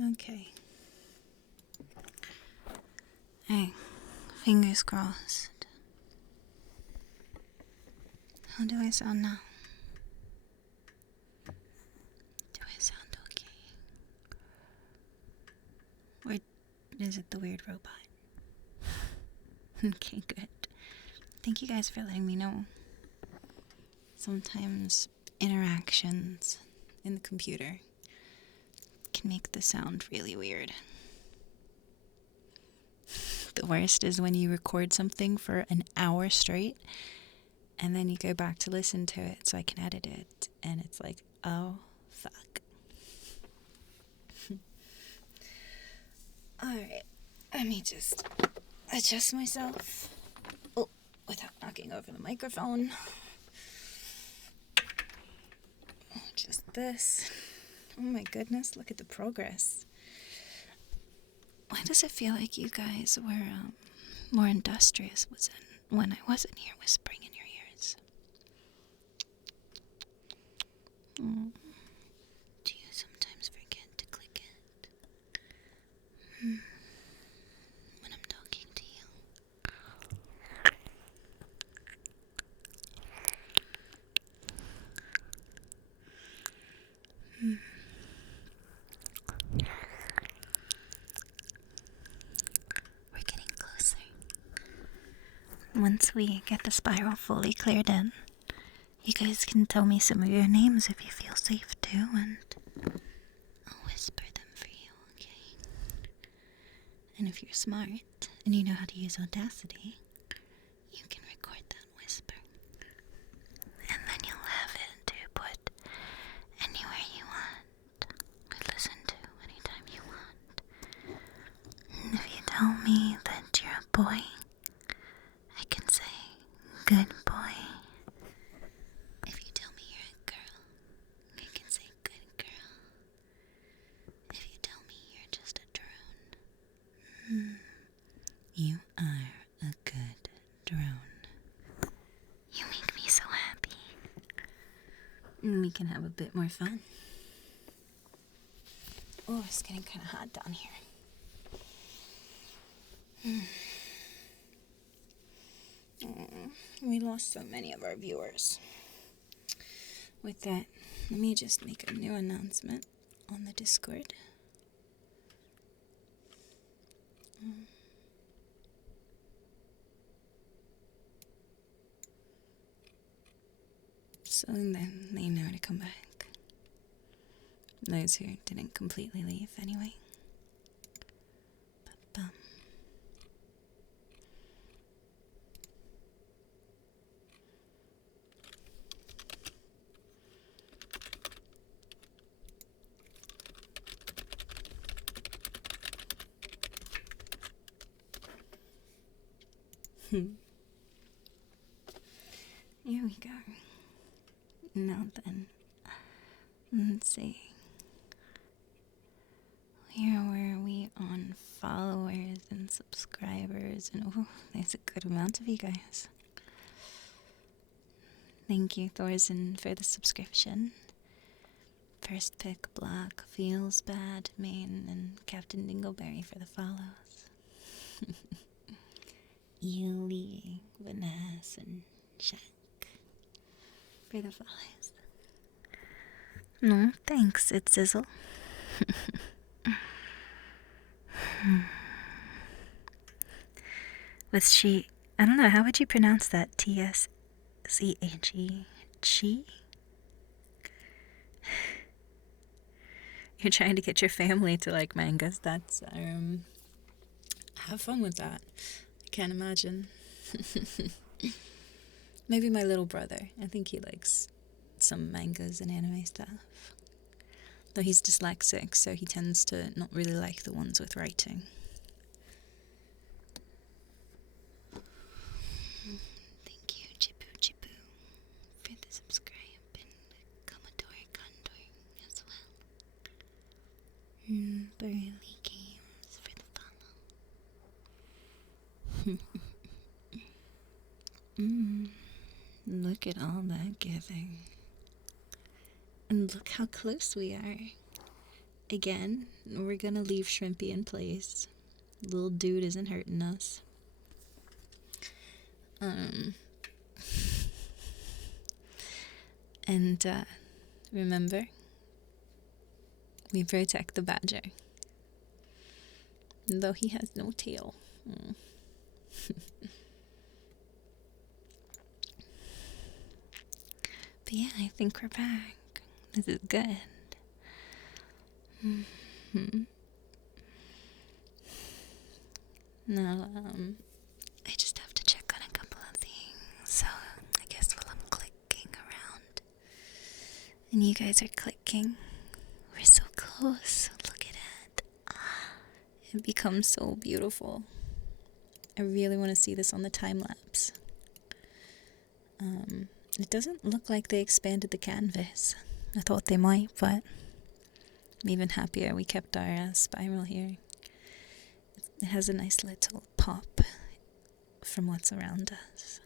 Okay. Hey, fingers crossed. How do I sound now? Do I sound okay? Or is it the weird robot? Okay, good. Thank you guys for letting me know. Sometimes interactions in the computer can make the sound really weird. The worst is when you record something for an hour straight and then you go back to listen to it so I can edit it, and it's like, oh, fuck. Alright, let me just adjust myself. Oh, without knocking over the microphone. Just this. Oh my goodness, look at the progress. Why does it feel like you guys were more industrious when I wasn't here whispering in your ears? Do you sometimes forget to click it? When I'm talking to you? We're getting closer. Once we get the spiral fully cleared in, you guys can tell me some of your names if you feel safe to, and I'll whisper them for you, okay? And if you're smart and you know how to use Audacity, you can record that whisper. And then you'll have it to put anywhere you want, or listen to anytime you want. And if you tell me that you're a boy, I can say, good boy. If you tell me you're a girl, I can say, good girl. If you tell me you're just a drone, you are a good drone. You make me so happy. And we can have a bit more fun. Oh, it's getting kind of hot down here. We lost so many of our viewers. With that, let me just make a new announcement on the Discord. So then they know to come back. Those who didn't completely leave anyway. Ba-bum. Here we go. Now then, let's see. Where were we on followers and subscribers? And oh, there's a good amount of you guys. Thank you, Thorzen, for the subscription. First Pick Block, Feels Bad, Main, and Captain Dingleberry for the follows. Ely, Vanessa, and Shaq for the follows. No, thanks, it's Sizzle. Was she, I don't know, how would you pronounce that? T-S-C-H-E? Chi? You're trying to get your family to like mangas. That's, have fun with that. I can't imagine. Maybe my little brother. I think he likes some mangas and anime stuff. Though he's dyslexic, so he tends to not really like the ones with writing. Thank you, Chipu Chipu, for the subscribe, and Commodore Condor as well. Burley Games for the follow. Look at all that giving. And look how close we are again, we're gonna leave Shrimpy in place. Little dude isn't hurting us. And remember, we protect the badger, though he has no tail. But yeah, I think we're back. This is good. Now, I just have to check on a couple of things. So, I guess while I'm clicking around and you guys are clicking, we're so close. Look at it. It becomes so beautiful. I really want to see this on the time lapse. It doesn't look like they expanded the canvas. I thought they might, but I'm even happier we kept our spiral here. It has a nice little pop from what's around us.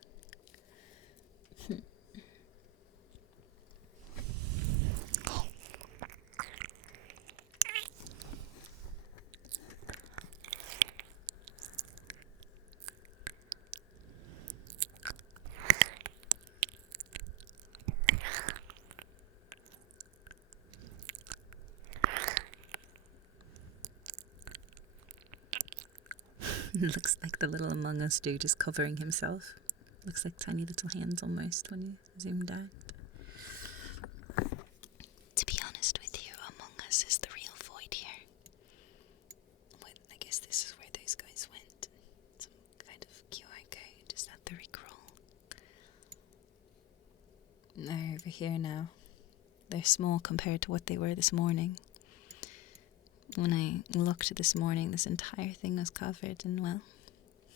It looks like the little Among Us dude is covering himself. Looks like tiny little hands almost when you zoomed out. To be honest with you, Among Us is the real void here. Well, I guess this is where those guys went. Some kind of QR code. Is that the Rickroll? They're over here now. They're small compared to what they were this morning. When I looked this morning, this entire thing was covered, and well,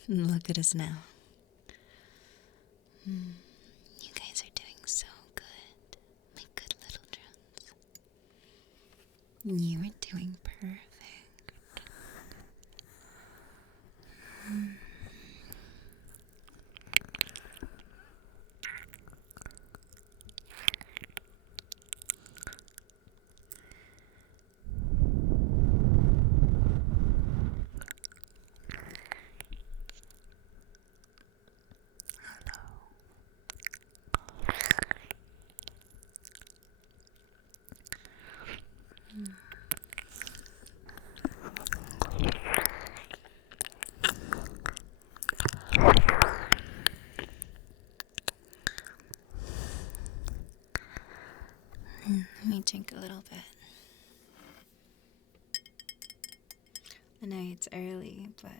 look at us now. You guys are doing so good, my good little drones. You are doing perfect. Let me drink a little bit. I know it's early, but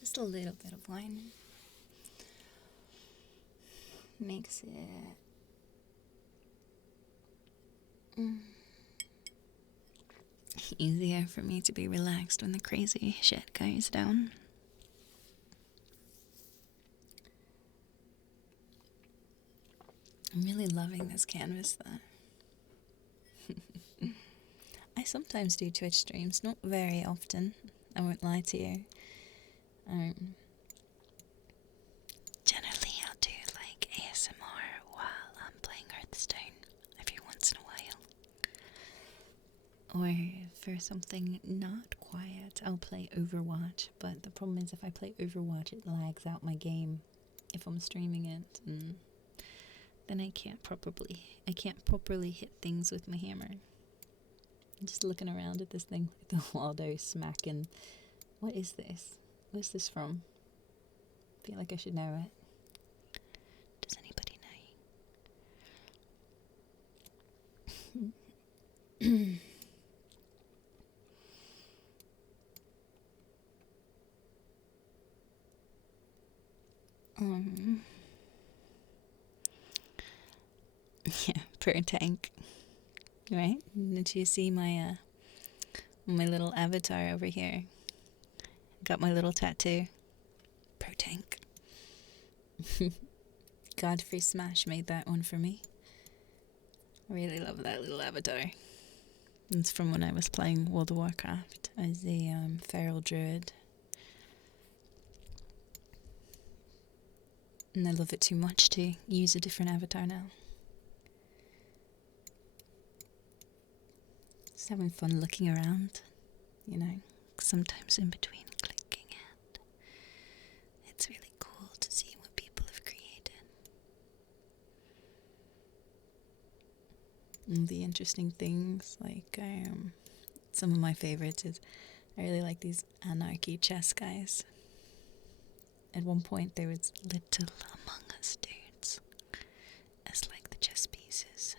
just a little bit of wine makes it easier for me to be relaxed when the crazy shit goes down. I'm really loving this canvas though. I sometimes do Twitch streams, not very often, I won't lie to you. Generally I'll do like ASMR while I'm playing Hearthstone every once in a while. Or for something not quiet, I'll play Overwatch, but the problem is if I play Overwatch it lags out my game if I'm streaming it, and then I can't properly hit things with my hammer. I'm just looking around at this thing like the Waldo smacking. What is this? Where's this from? I feel like I should know it. Does anybody know? Yeah, per tank. Right? Did you see my little avatar over here? Got my little tattoo. Pro tank. Godfrey Smash made that one for me. I really love that little avatar. It's from when I was playing World of Warcraft as a feral druid. And I love it too much to use a different avatar now. Just having fun looking around, you know, sometimes in between clicking it. It's really cool to see what people have created. And the interesting things, like some of my favorites is I really like these anarchy chess guys. At one point there was little Among Us dudes as like the chess pieces.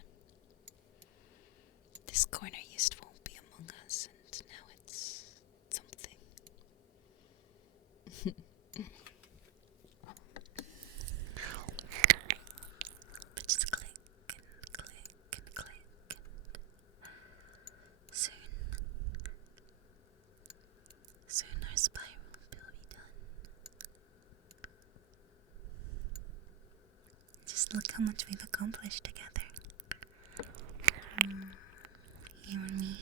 This corner used to be Among Us and now it's something. But just click and click and click and soon our spiral will be done. Just look how much we've accomplished together. You and me.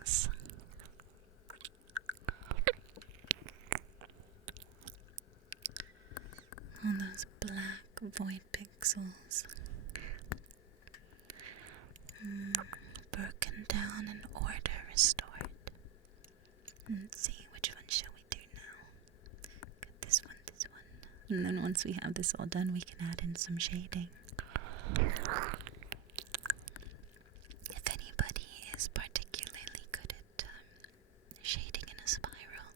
Us. All those black void pixels. Broken down and order restored. Let's see, which one shall we do now? Got this one. And then once we have this all done, we can add in some shading. If anybody is particularly good at shading in a spiral,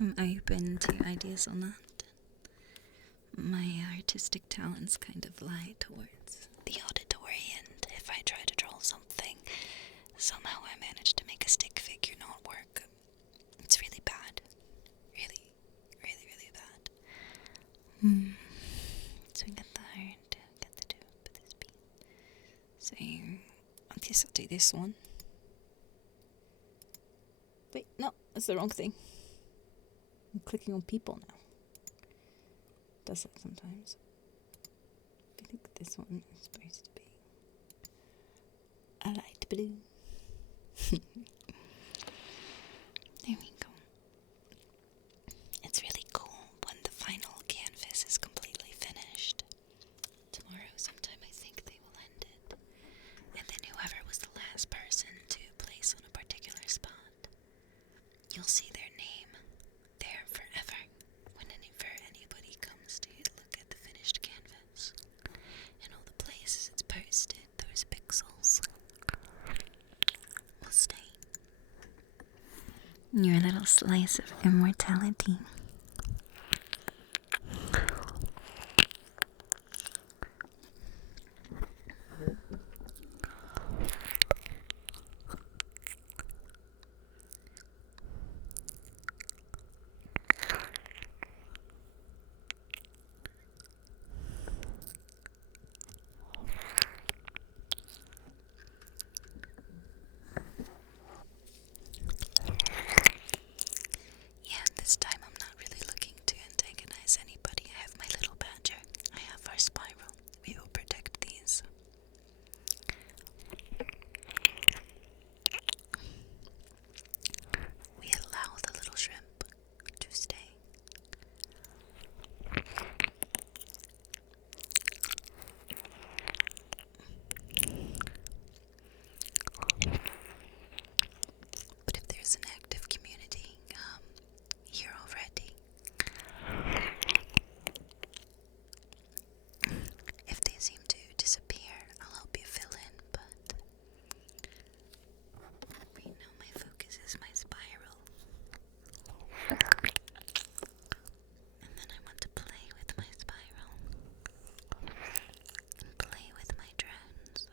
I'm open to ideas on that. My artistic talents kind of lie towards the auditory, and if I try to draw something, somehow I manage to make a stick figure not work. It's really bad. Really, really, really bad. So we get the heart, get the tube, this piece. So I guess I'll do this one. Wait, no, that's the wrong thing. I'm clicking on people now. Does that sometimes. I think this one is supposed to be a light blue. There we go. It's really cool when the final canvas is completely finished. Tomorrow sometime I think they will end it. And then whoever was the last person to place on a particular spot, you'll see their name there forever whenever anybody comes to look at the finished canvas. And all the places it's posted, those pixels will stay. Your little slice of immortality. This time I'm not really looking to antagonize anybody. I have my little badger. I have our spiral. We will protect these. We allow the little shrimp to stay. But if there's an active community here already, if they seem to disappear, I'll help you fill in, but right now my focus is my spiral. And then I want to play with my spiral and play with my drones.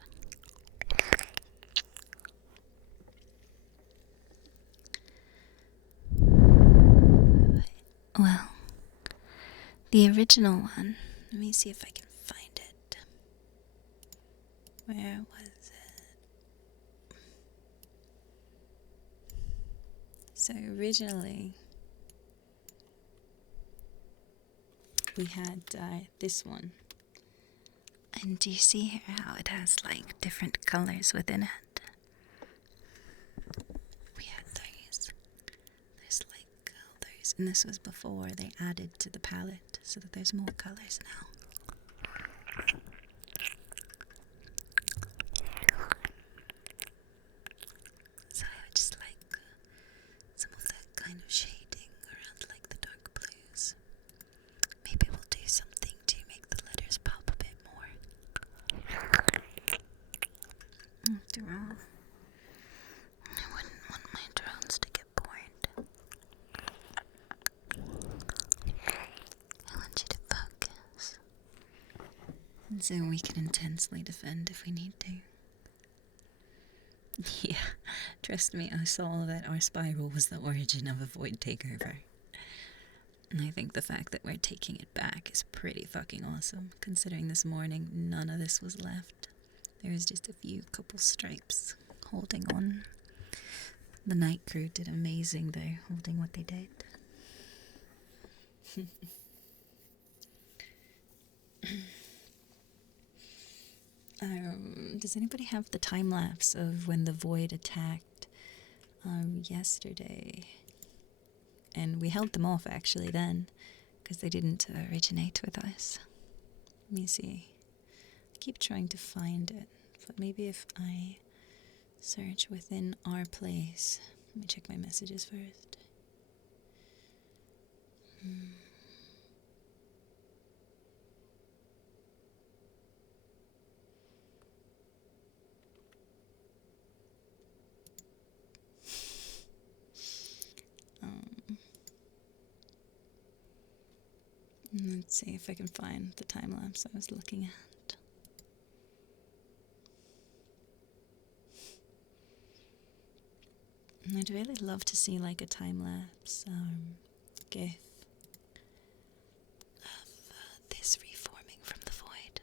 Well, the original one, let me see if I can find it. Where was it? So originally, we had this one. And do you see here how it has like different colors within it? We had those. There's like all those. And this was before they added to the palette so that there's more colors now. So we can intensely defend if we need to. Yeah, trust me, I saw that our spiral was the origin of a void takeover. And I think the fact that we're taking it back is pretty fucking awesome, considering this morning none of this was left. There was just a few couple stripes holding on. The night crew did amazing though, holding what they did. Does anybody have the time lapse of when the void attacked yesterday? And we held them off actually then, because they didn't originate with us. Let me see. I keep trying to find it, but maybe if I search within our place. Let me check my messages first. Let's see if I can find the time lapse I was looking at. I'd really love to see like a time lapse gif of this reforming from the void.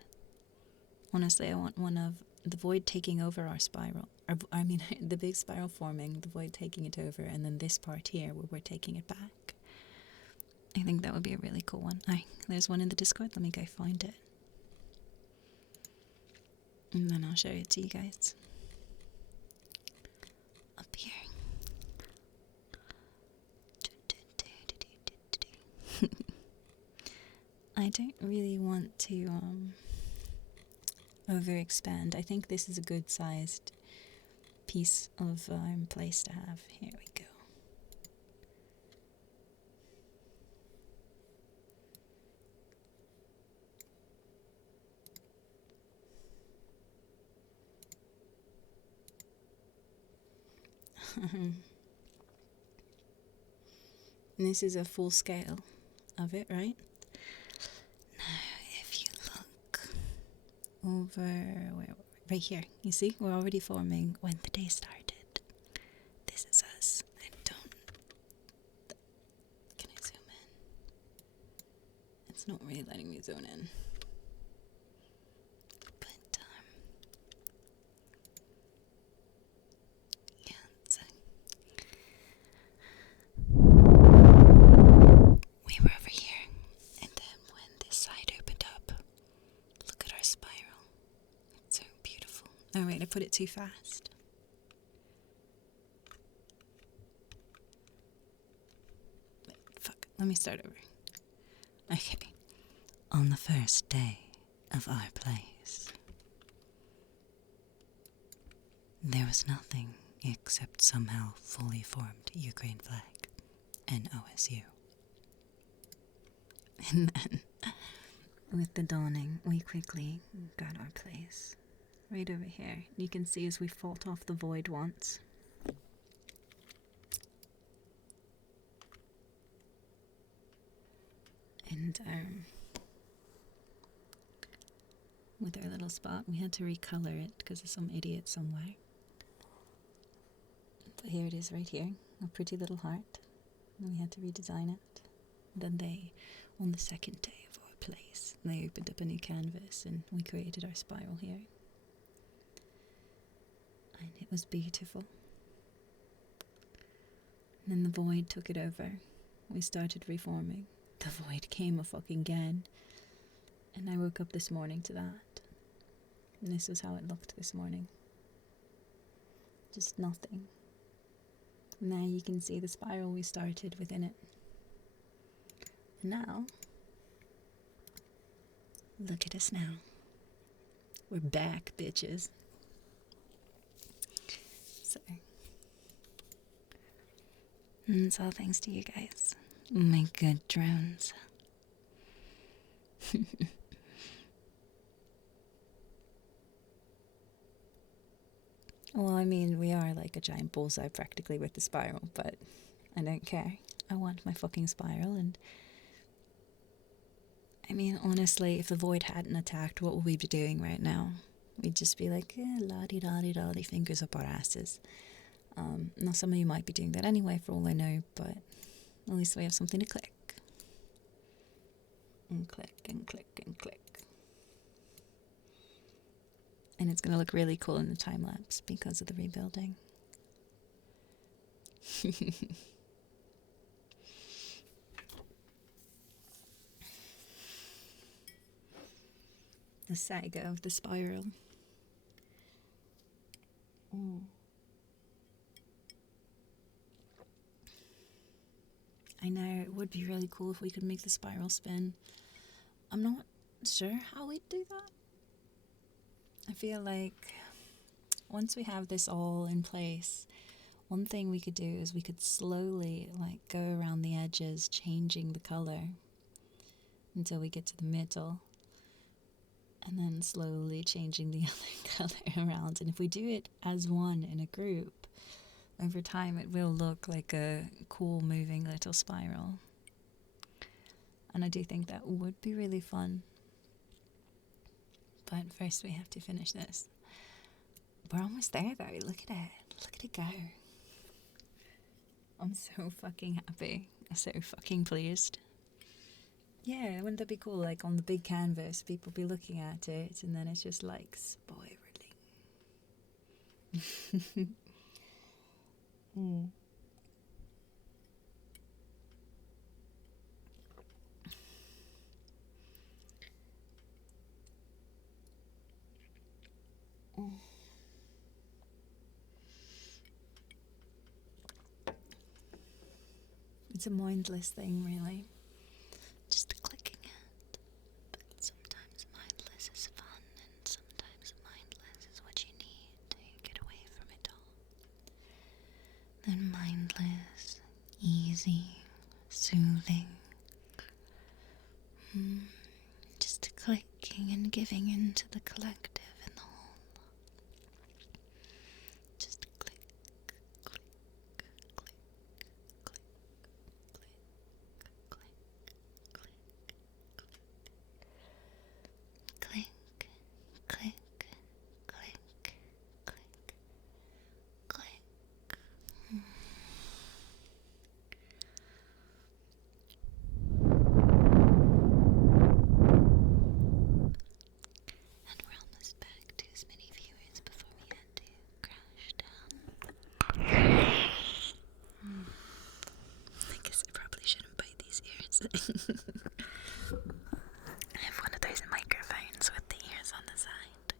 Honestly, I want one of the void taking over our spiral. I mean, the big spiral forming, the void taking it over, and then this part here where we're taking it back. I think that would be a really cool one. There's one in the Discord. Let me go find it. And then I'll show it to you guys. Up here. I don't really want to overexpand. I think this is a good sized piece of place to have. Here we go. This is a full scale of it, right? Now, if you look over right here, you see, we're already forming when the day started. This is us. Can I zoom in? It's not really letting me zoom in. But, yeah, so we were over here, and then when this side opened up, look at our spiral. It's so beautiful. Oh wait, I put it too fast. Wait, fuck, let me start over. Okay. On the first day of our place, there was nothing except somehow fully formed Ukraine flag and OSU. And then, with the dawning, we quickly got our place. Right over here. You can see as we fought off the void once. And, with our little spot, we had to recolor it because of some idiot somewhere. But here it is right here, a pretty little heart. And we had to redesign it. Then they, on the second day of our place, they opened up a new canvas and we created our spiral here. And it was beautiful. And then the void took it over. We started reforming. The void came again. And I woke up this morning to that. And this was how it looked this morning. Just nothing. Now you can see the spiral we started within it. And now, look at us now. We're back, bitches. So, and it's all thanks to you guys. My good drones. Well, I mean, we are like a giant bullseye practically with the spiral, but I don't care. I want my fucking spiral, and I mean, honestly, if the void hadn't attacked, what would we be doing right now? We'd just be like, la-di-da-di-da-di, fingers up our asses. Now, some of you might be doing that anyway, for all I know, but at least we have something to click. And click, and click, and click. And it's going to look really cool in the time-lapse because of the rebuilding. The saga of the spiral. I know, it would be really cool if we could make the spiral spin. I'm not sure how we'd do that. I feel like once we have this all in place, one thing we could do is we could slowly go around the edges, changing the color until we get to the middle, and then slowly changing the other color around. And if we do it as one in a group, over time it will look like a cool moving little spiral. And I do think that would be really fun. But first we have to finish this. We're almost there though, look at it. Look at it go. I'm so fucking happy. I'm so fucking pleased. Yeah, wouldn't that be cool? Like on the big canvas, people be looking at it and then it's just like spiraling. It's a mindless thing, really. Just clicking it. But sometimes mindless is fun, and sometimes mindless is what you need to get away from it all. Then mindless, easy, soothing. Just clicking and giving into the collective and the whole. Just click, click, click, click, click, click, click, click, click, click, click, click. And we're almost back to as many viewers before we had to crash down. I guess I probably shouldn't bite these ears. I have one of those microphones with the ears on the side.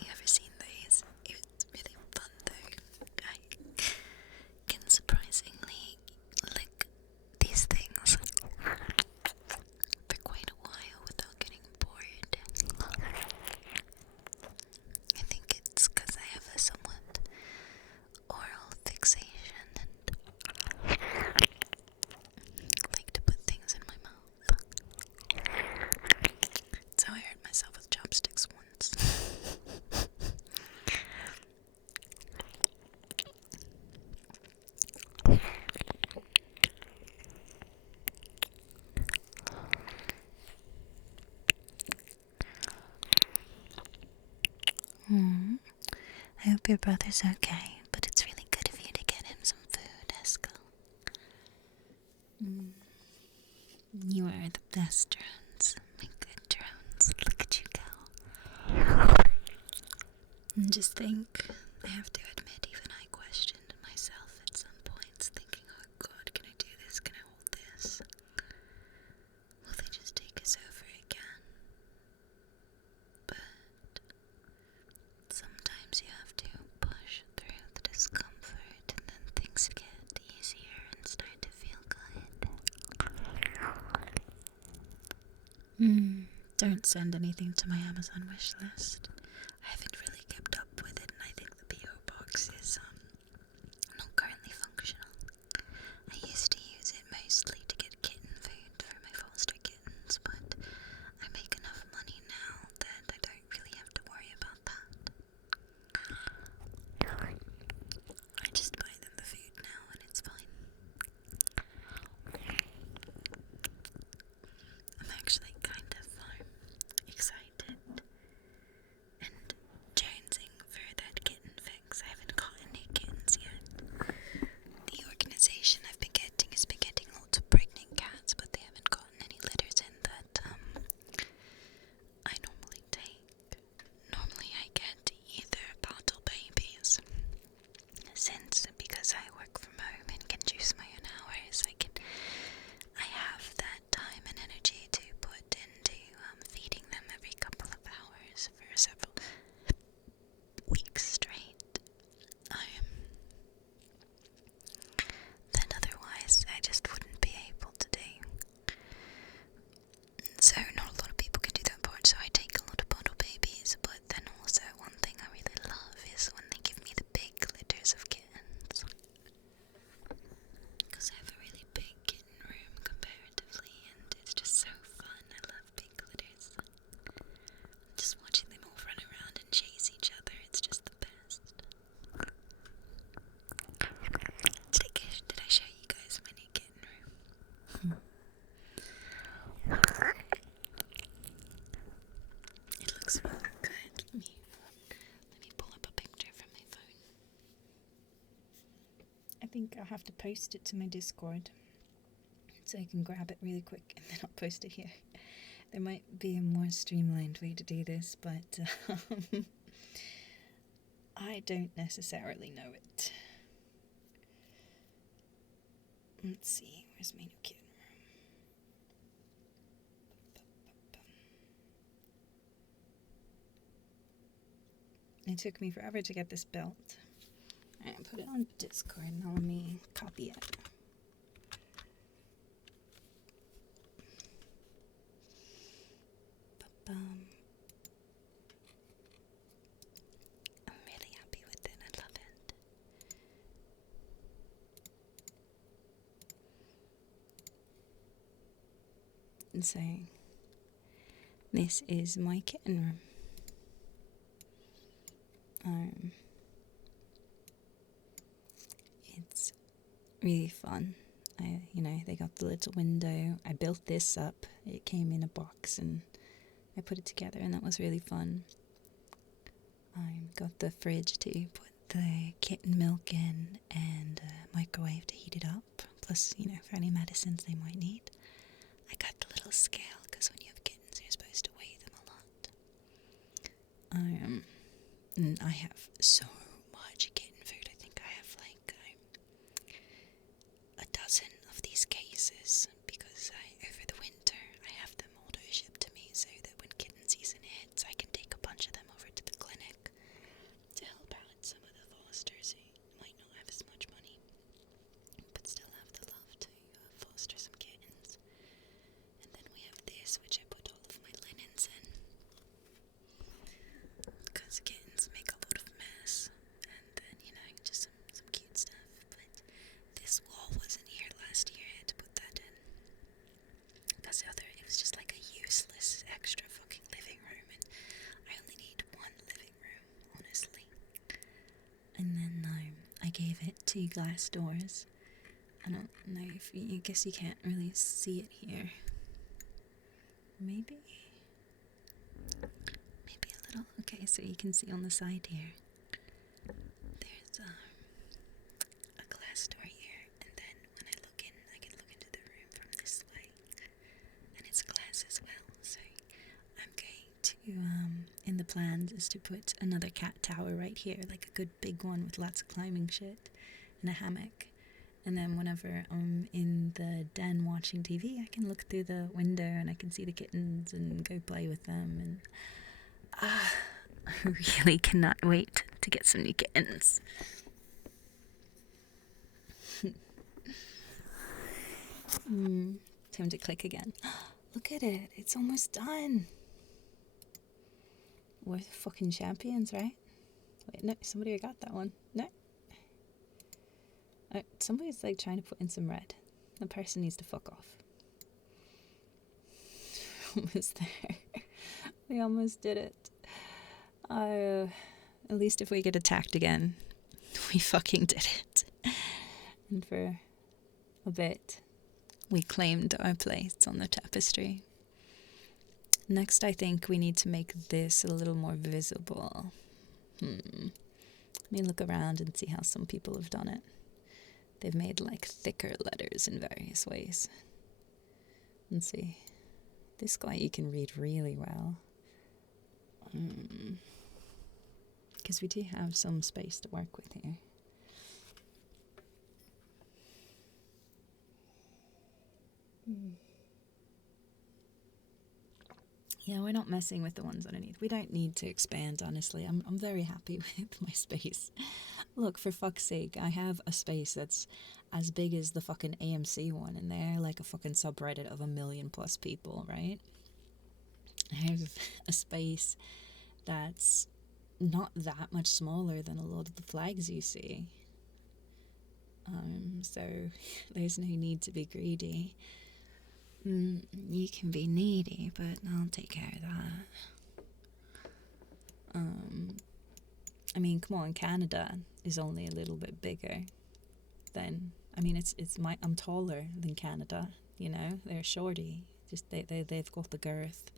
You ever seen these? It's really fun though. I can surprisingly lick these things for quite a while without getting bored. I think it's because I have a somewhat oral fixation and like to put things in my mouth. So I hurt myself with chopsticks once. I hope your brother's okay, but it's really good of you to get him some food, Esco. You are the best drones, my good drones. Look at you go. And just think, I have to admit, even I questioned myself at some points, thinking, oh God, can I do this? Can I hold this? Will they just take us over again? But sometimes you have to push through the discomfort, and then things get easier and start to feel good. Don't send anything to my Amazon wish list. I haven't really kept up with it, and I think the P.O. box is not currently functional. I used to use it mostly to get kitten food for my foster kittens, but I make enough money now that I don't really have to worry about that. I just buy them the food now and it's fine. I'm actually think I'll have to post it to my Discord so I can grab it really quick and then I'll post it here. There might be a more streamlined way to do this, but I don't necessarily know it. Let's see, where's my new kitten room? It took me forever to get this belt. I put it on Discord. Now let me copy it. I'm really happy with it. I love it. And so, this is my kitten room. It's really fun. They got the little window. I built this up. It came in a box and I put it together, and that was really fun. I got the fridge to put the kitten milk in and a microwave to heat it up. Plus, for any medicines they might need. I got the little scale because when you have kittens, you're supposed to weigh them a lot. And I have so much kitten food. I think I have like a dozen of these cases because over the winter I have them auto shipped to me so that when kitten season hits, I can take a bunch of them over to the clinic to help out some of the fosters who might not have as much money but still have the love to foster some kittens. And then we have this, which I put all of my linens in because kittens make a lot of mess. And then, just some cute stuff. But this wall wasn't here last year. I had to put that in because it was just like a useless extra fucking living room, and I only need one living room, honestly. And then I gave it 2 glass doors. I don't know if I guess you can't really see it here. Maybe a little. Okay, so you can see on the side here. There's a glass door here, and then when I look in, I can look into the room from this way, and it's glass as well. So I'm going to, in the plans is to put another cat tower right here, like a good big one with lots of climbing shit, and a hammock. And then whenever I'm in the den watching TV, I can look through the window and I can see the kittens and go play with them. And I really cannot wait to get some new kittens. Time to click again. Look at it. It's almost done. We're the fucking champions, right? Wait, no. Somebody got that one. No. Somebody's trying to put in some red. The person needs to fuck off. Almost there. We almost did it. At least if we get attacked again, we fucking did it. And for a bit, we claimed our place on the tapestry. Next, I think we need to make this a little more visible. Let me look around and see how some people have done it. They've made thicker letters in various ways. Let's see. This guy you can read really well. Because we do have some space to work with here. Yeah, we're not messing with the ones underneath. We don't need to expand, honestly. I'm very happy with my space. Look, for fuck's sake, I have a space that's as big as the fucking AMC one, and they're like a fucking subreddit of 1 million+ people, right? I have a space that's not that much smaller than a lot of the flags you see. So there's no need to be greedy. You can be needy, but I'll take care of that. I mean, come on, Canada is only a little bit bigger than, I'm taller than Canada, they're shorty, just they've got the girth,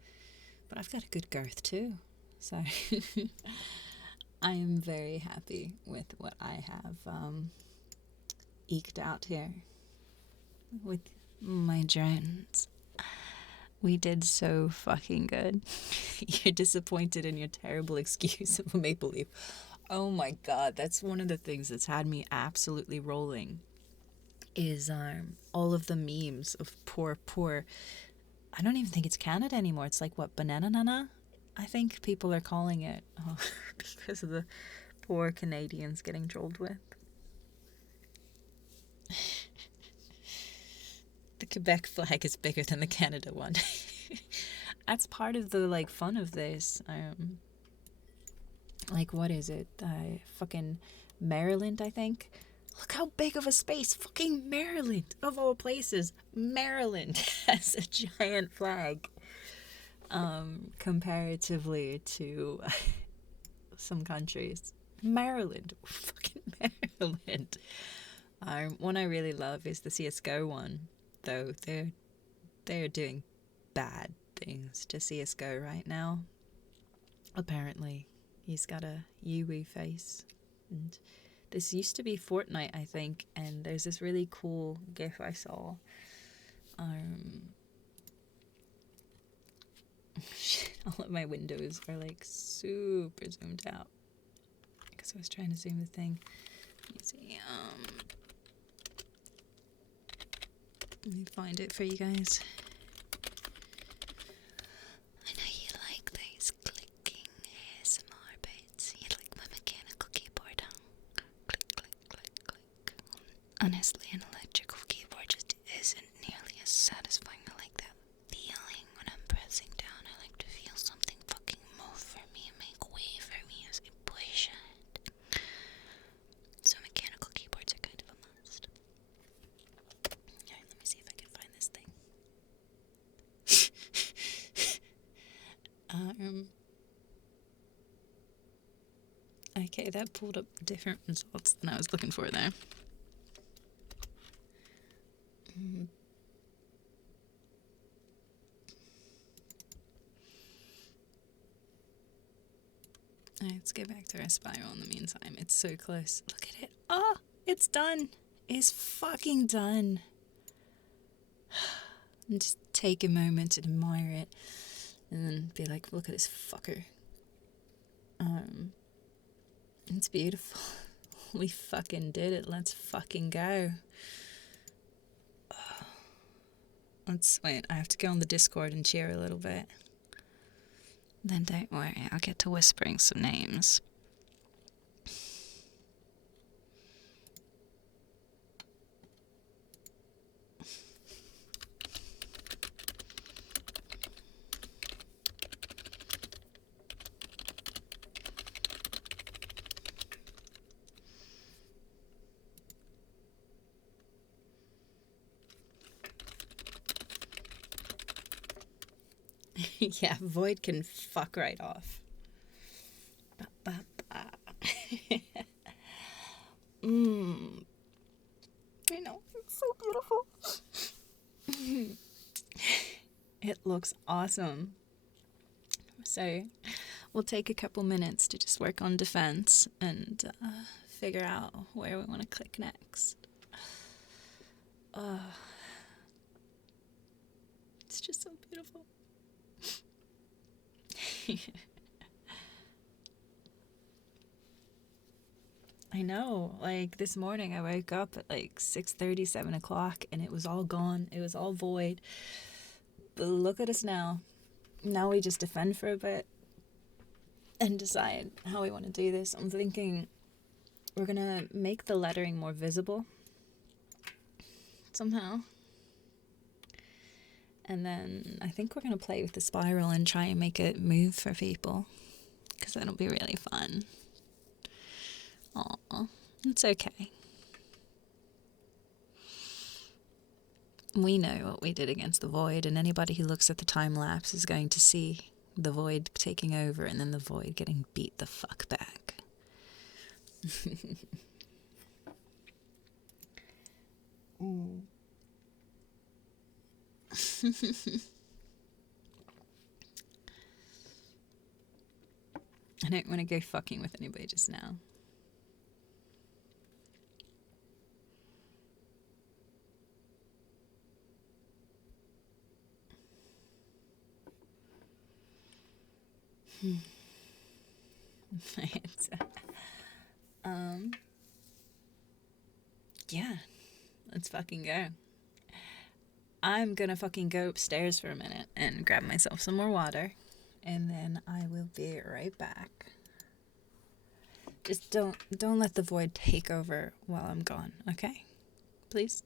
but I've got a good girth too, so I am very happy with what I have. eked out here with my drones. We did so fucking good. You're disappointed in your terrible excuse of a maple leaf. Oh my god, that's one of the things that's had me absolutely rolling. Is all of the memes of poor. I don't even think it's Canada anymore. It's like what, banana nana? I think people are calling it because of the poor Canadians getting trolled with. The Quebec flag is bigger than the Canada one. That's part of the like fun of this. Like what is it? Fucking Maryland, I think. Look how big of a space. Fucking Maryland, of all places. Maryland has a giant flag. Comparatively to some countries. Maryland. Fucking Maryland. One I really love is the CSGO one, though they're doing bad things to CSGO right now. Apparently, he's got a Yui face, and this used to be Fortnite, I think, and there's this really cool GIF I saw. All of my windows are like super zoomed out because I was trying to zoom the thing. Let me see. Let me find it for you guys. I know you like those clicking ASMR bits. You like my mechanical keyboard, huh? Click, click, click, click. Honestly, an electrical keyboard just isn't nearly as satisfying. I like that feeling when I'm pressing down. I like to feel something fucking move for me and make way for me as I push it. So mechanical keyboards are kind of a must. Alright, let me see if I can find this thing. Okay, that pulled up different results than I was looking for there. Let's get back to our spiral in the meantime. It's so close. Look at it. Oh, it's done. It's fucking done. And just take a moment to admire it and then be like, look at this fucker. It's beautiful. We fucking did it. Let's fucking go. Let's wait. I have to go on the Discord and cheer a little bit. Then don't worry, I'll get to whispering some names. Yeah, Void can fuck right off. Ba, ba, ba. I know, it's so beautiful. It looks awesome. So we'll take a couple minutes to just work on defense and figure out where we want to click next. It's just so beautiful. I know, like this morning I woke up at like 6:30, 7 o'clock and it was all gone. It was all void. But look at us now. Now we just defend for a bit and decide how we want to do this. I'm thinking we're gonna make the lettering more visible somehow. And then I think we're gonna play with the spiral and try and make it move for people, because that'll be really fun. Aw, it's okay. We know what we did against the void, and anybody who looks at the time lapse is going to see the void taking over and then the void getting beat the fuck back. I don't want to go fucking with anybody just now. Yeah, let's fucking go. I'm gonna fucking go upstairs for a minute and grab myself some more water, and then I will be right back. Just don't let the void take over while I'm gone, okay? Please.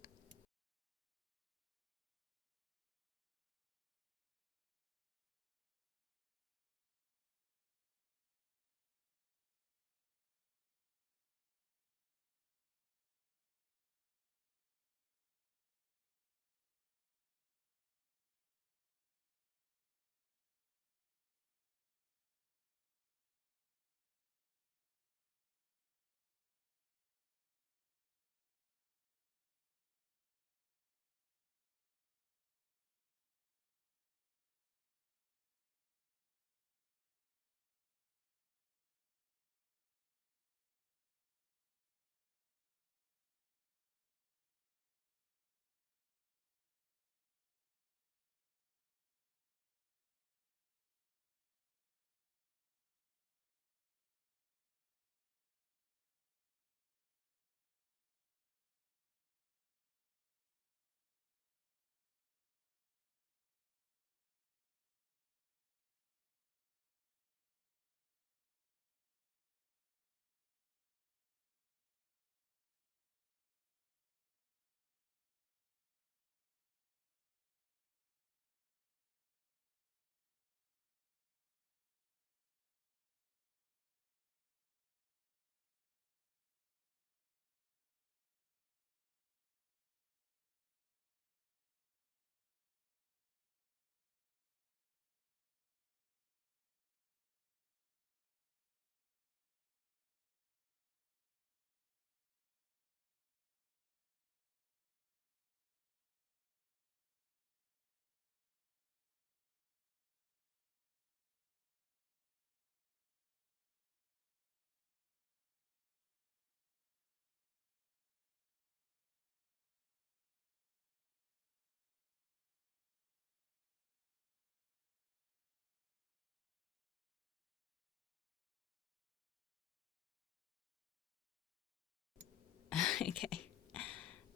Okay.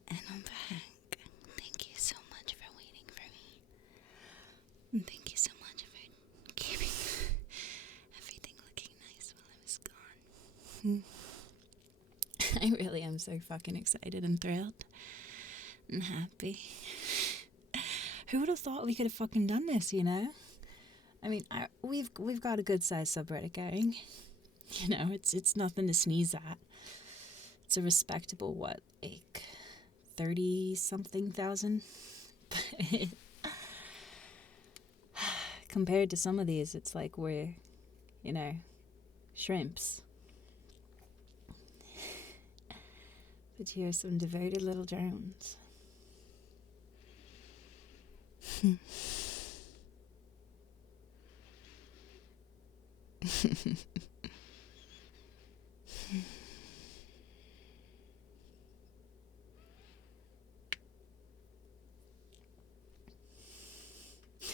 And I'm back. Thank you so much for waiting for me. And thank you so much for keeping everything looking nice while I was gone. I really am so fucking excited and thrilled and happy. Who would have thought we could have fucking done this, you know? I mean, we've got a good sized subreddit going. You know, it's nothing to sneeze at. It's a respectable, what, like 30 something thousand? Compared to some of these, it's like we're, you know, shrimps. But you're some devoted little drones.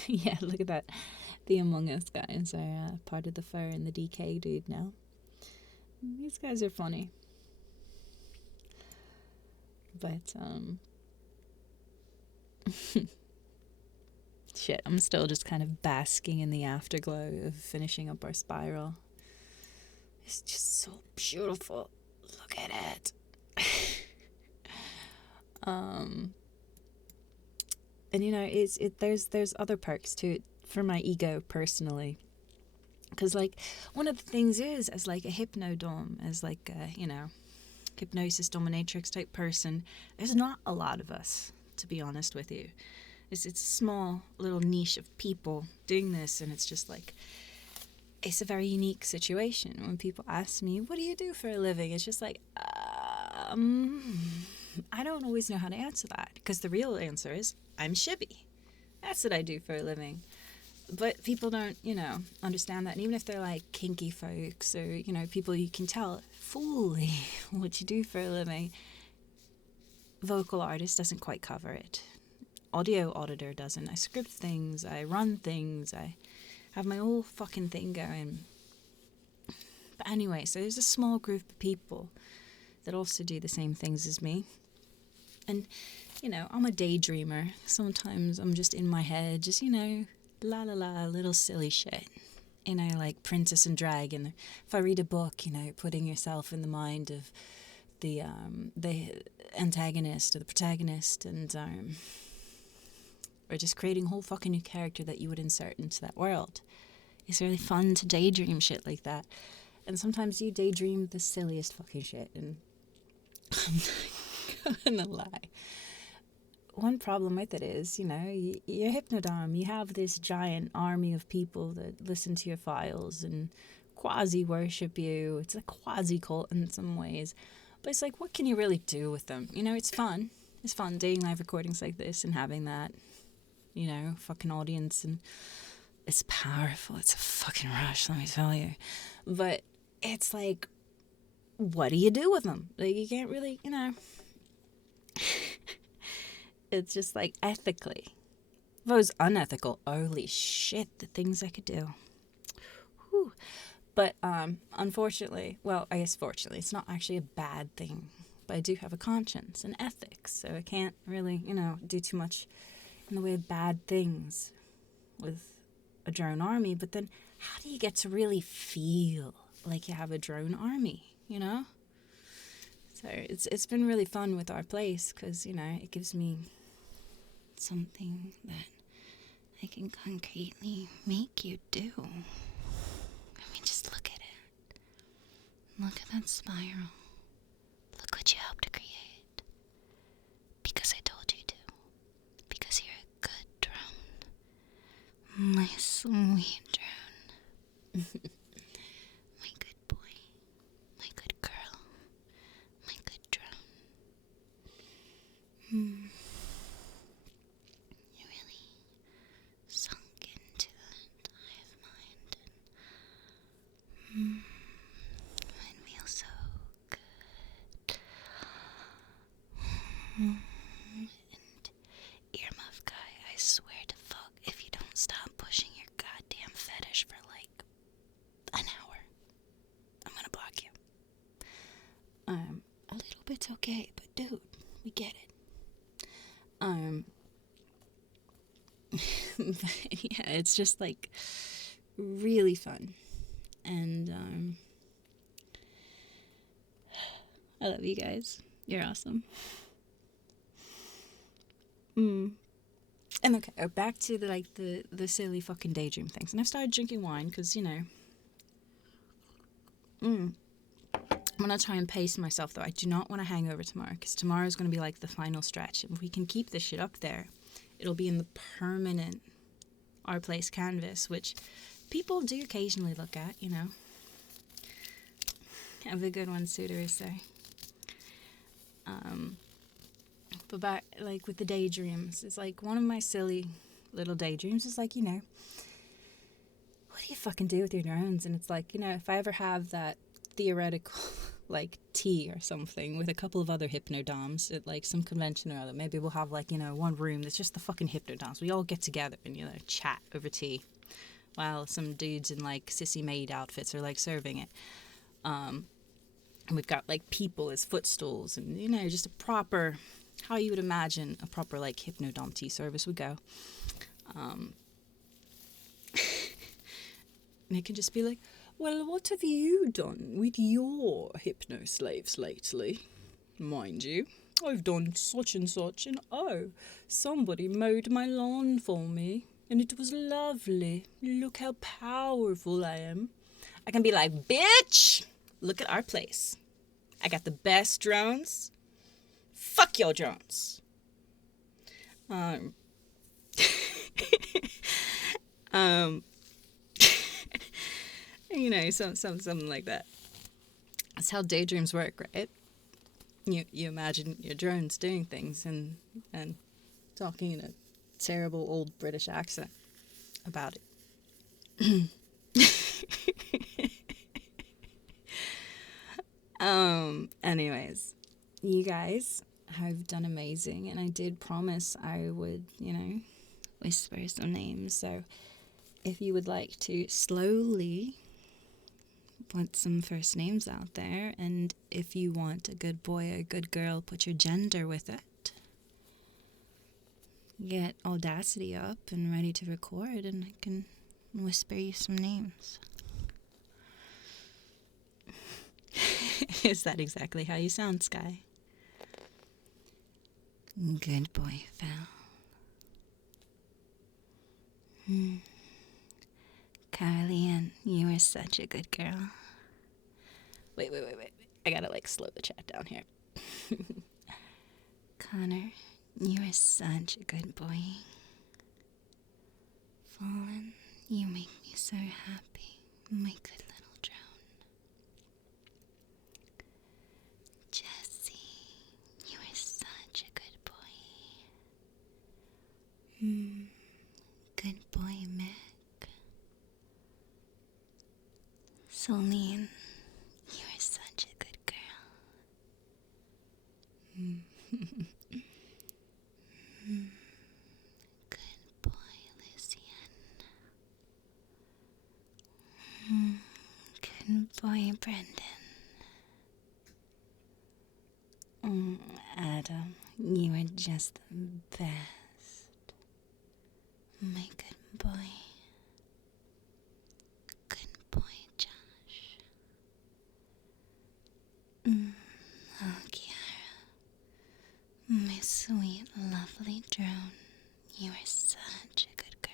Yeah, look at that. The Among Us guys are part of the fur and the DK dude now. These guys are funny. But, shit, I'm still just kind of basking in the afterglow of finishing up our spiral. It's just so beautiful. Look at it. And you know, there's other perks to it for my ego personally. Because, like, one of the things is, as like a hypnodom, as like a, you know, hypnosis dominatrix type person, there's not a lot of us, to be honest with you. It's a small little niche of people doing this, and it's just like, it's a very unique situation. When people ask me, what do you do for a living? It's just like, I don't always know how to answer that, because the real answer is, I'm Shibby. That's what I do for a living. But people don't, you know, understand that. And even if they're like kinky folks or, you know, people you can tell fully what you do for a living, vocal artist doesn't quite cover it. Audio auditor doesn't. I script things, I run things, have my whole fucking thing going. But anyway, so there's a small group of people that also do the same things as me. And, you know, I'm a daydreamer. Sometimes I'm just in my head, just, you know, la la la, little silly shit. You know, like Princess and Dragon. If I read a book, you know, putting yourself in the mind of the antagonist or the protagonist, and or just creating a whole fucking new character that you would insert into that world. It's really fun to daydream shit like that. And sometimes you daydream the silliest fucking shit, and I'm not gonna lie. One problem with it is, you know, you're Hypnodom. You have this giant army of people that listen to your files and quasi-worship you. It's a quasi-cult in some ways. But it's like, what can you really do with them? You know, it's fun. It's fun doing live recordings like this and having that, you know, fucking audience. And it's powerful. It's a fucking rush, let me tell you. But it's like, what do you do with them? Like, you can't really, you know... It's just like ethically. If I was unethical, holy shit, the things I could do. Whew. But unfortunately, well, I guess fortunately, it's not actually a bad thing. But I do have a conscience and ethics, so I can't really, you know, do too much in the way of bad things with a drone army. But then how do you get to really feel like you have a drone army, you know? So it's been really fun with our place because, you know, it gives me something that I can concretely make you do. I mean, just look at it. Look at that spiral. Look what you helped create. Because I told you to. Because you're a good drone. My sweet drone. My good boy. My good girl. My good drone. You really sunk into that hive mind, and it feels so good. And earmuff guy, I swear to fuck, if you don't stop pushing your goddamn fetish for like an hour, I'm gonna block you. A little bit's okay, but dude, we get it. Yeah, it's just like really fun, and I love you guys. You're awesome. And okay, back to the silly fucking daydream things. And I've started drinking wine because, you know, I'm gonna try and pace myself though. I do not want a hangover tomorrow because tomorrow is gonna be like the final stretch. If we can keep this shit up there, it'll be in the permanent Our Place canvas, which people do occasionally look at, you know. Have a good one, Suitor, say. But back, like, with the daydreams, it's like one of my silly little daydreams is like, you know, what do you fucking do with your drones? And it's like, you know, if I ever have that theoretical, like, tea or something with a couple of other hypnodoms at, like, some convention or other, maybe we'll have, like, you know, one room that's just the fucking hypnodoms. We all get together and, you know, chat over tea while some dudes in, like, sissy maid outfits are, like, serving it. And we've got, like, people as footstools and, you know, just a proper... how you would imagine a proper, like, hypnodom tea service would go. And it can just be like, well, what have you done with your hypno slaves lately? Mind you, I've done such and such, and oh, somebody mowed my lawn for me, and it was lovely. Look how powerful I am. I can be like, bitch, look at our place. I got the best drones. Fuck your drones. You know, something like that. That's how daydreams work, right? You imagine your drones doing things and talking in a terrible old British accent about it. Anyways, you guys have done amazing, and I did promise I would, you know, whisper some names. So if you would like to slowly put some first names out there, and if you want a good boy or a good girl, put your gender with it. Get Audacity up and ready to record, and I can whisper you some names. Is that exactly how you sound, Sky? Good boy, Val. Carly-Ann, you are such a good girl. Wait. I gotta slow the chat down here. Connor, you are such a good boy. Fallen, you make me so happy, my good little drone. Jesse, you are such a good boy. Good boy, Mick. Celine, you are such a good girl. Good boy, Lucien. Good boy, Brendan. Adam, you are just the best. My good boy. Good boy, Josh. Oh, Kiara. My sweet, lovely drone. You are such a good girl.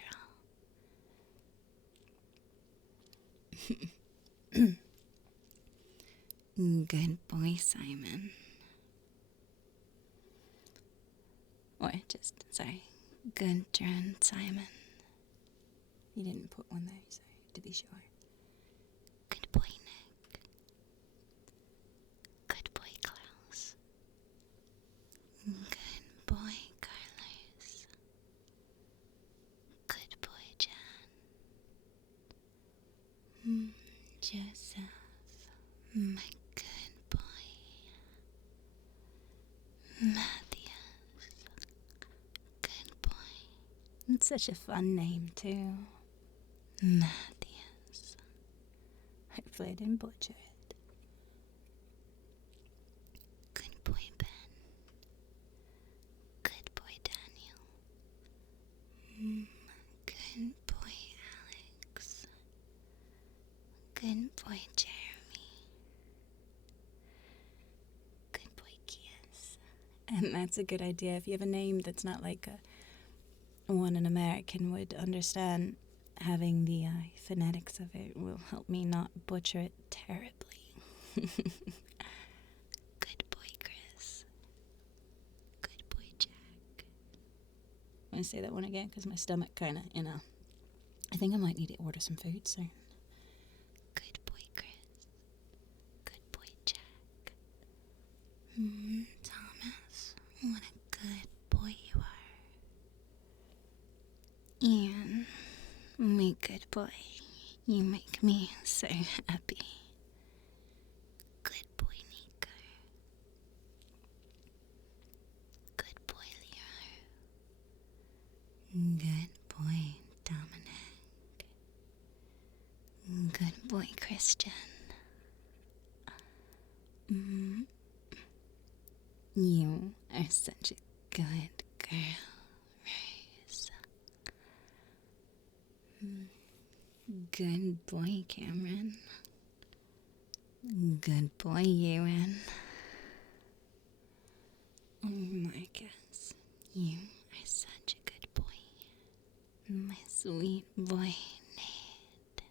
Good boy, Simon. Or just, sorry, good drone, Simon. You didn't put one there, sorry, to be sure. Good boy, Nick. Good boy, Klaus. Good boy, Carlos. Good boy, Jan. Joseph. My good boy. Matthias. Good boy. It's such a fun name, too. Matthias. Hopefully I didn't butcher it. Good boy, Ben. Good boy, Daniel. Good boy, Alex. Good boy, Jeremy. Good boy, Kias. And that's a good idea. If you have a name that's not like one an American would understand, having the phonetics of it will help me not butcher it terribly. Good boy, Chris. Good boy, Jack. I'm going to say that one again because my stomach kind of, I think I might need to order some food soon. Good boy, Chris. Good boy, Jack. Thomas, what a good boy you are. Ian, my good boy, you make me so happy. Good boy, Nico. Good boy, Leo. Good boy, Dominic. Good boy, Christian. You are such a good girl, Rose. Good boy, Cameron. Good boy, Ewan. Oh, Marcus, you are such a good boy. My sweet boy, Nate.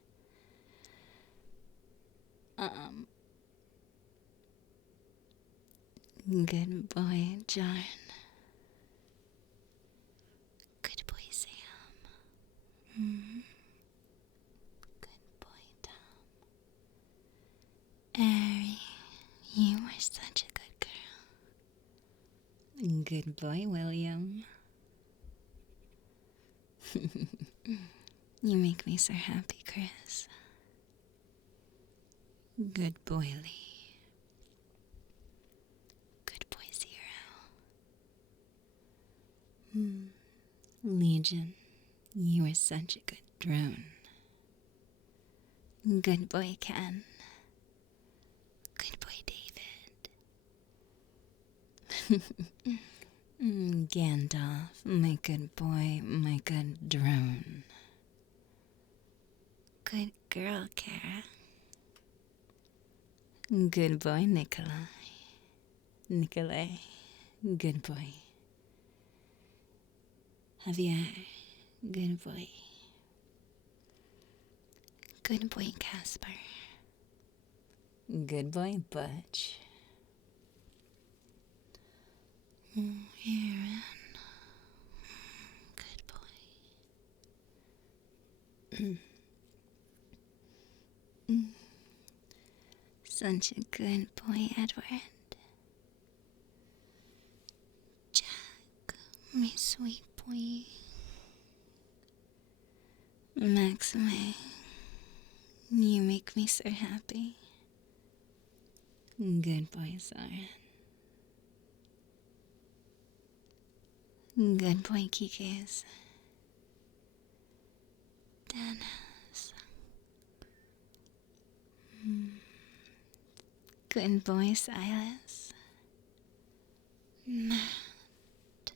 Good boy, John. Good boy, Sam. Good boy, Tom. Ari, you are such a good girl. Good boy, William. You make me so happy, Chris. Good boy, Lee. Good boy, Zero. Legion, you are such a good drone. Good boy, Ken. Good boy, David. Gandalf, my good boy, my good drone. Good girl, Kara. Good boy, Nikolai. Nikolai, good boy. Javier, good boy. Good boy, Casper. Good boy, Butch. Aaron. Good boy. Such a good boy, Edward. Jack, my sweet boy. Maxime, you make me so happy. Good boy, Soren. Good boy, Kikes. Dennis. Good boy, Silas. Matt.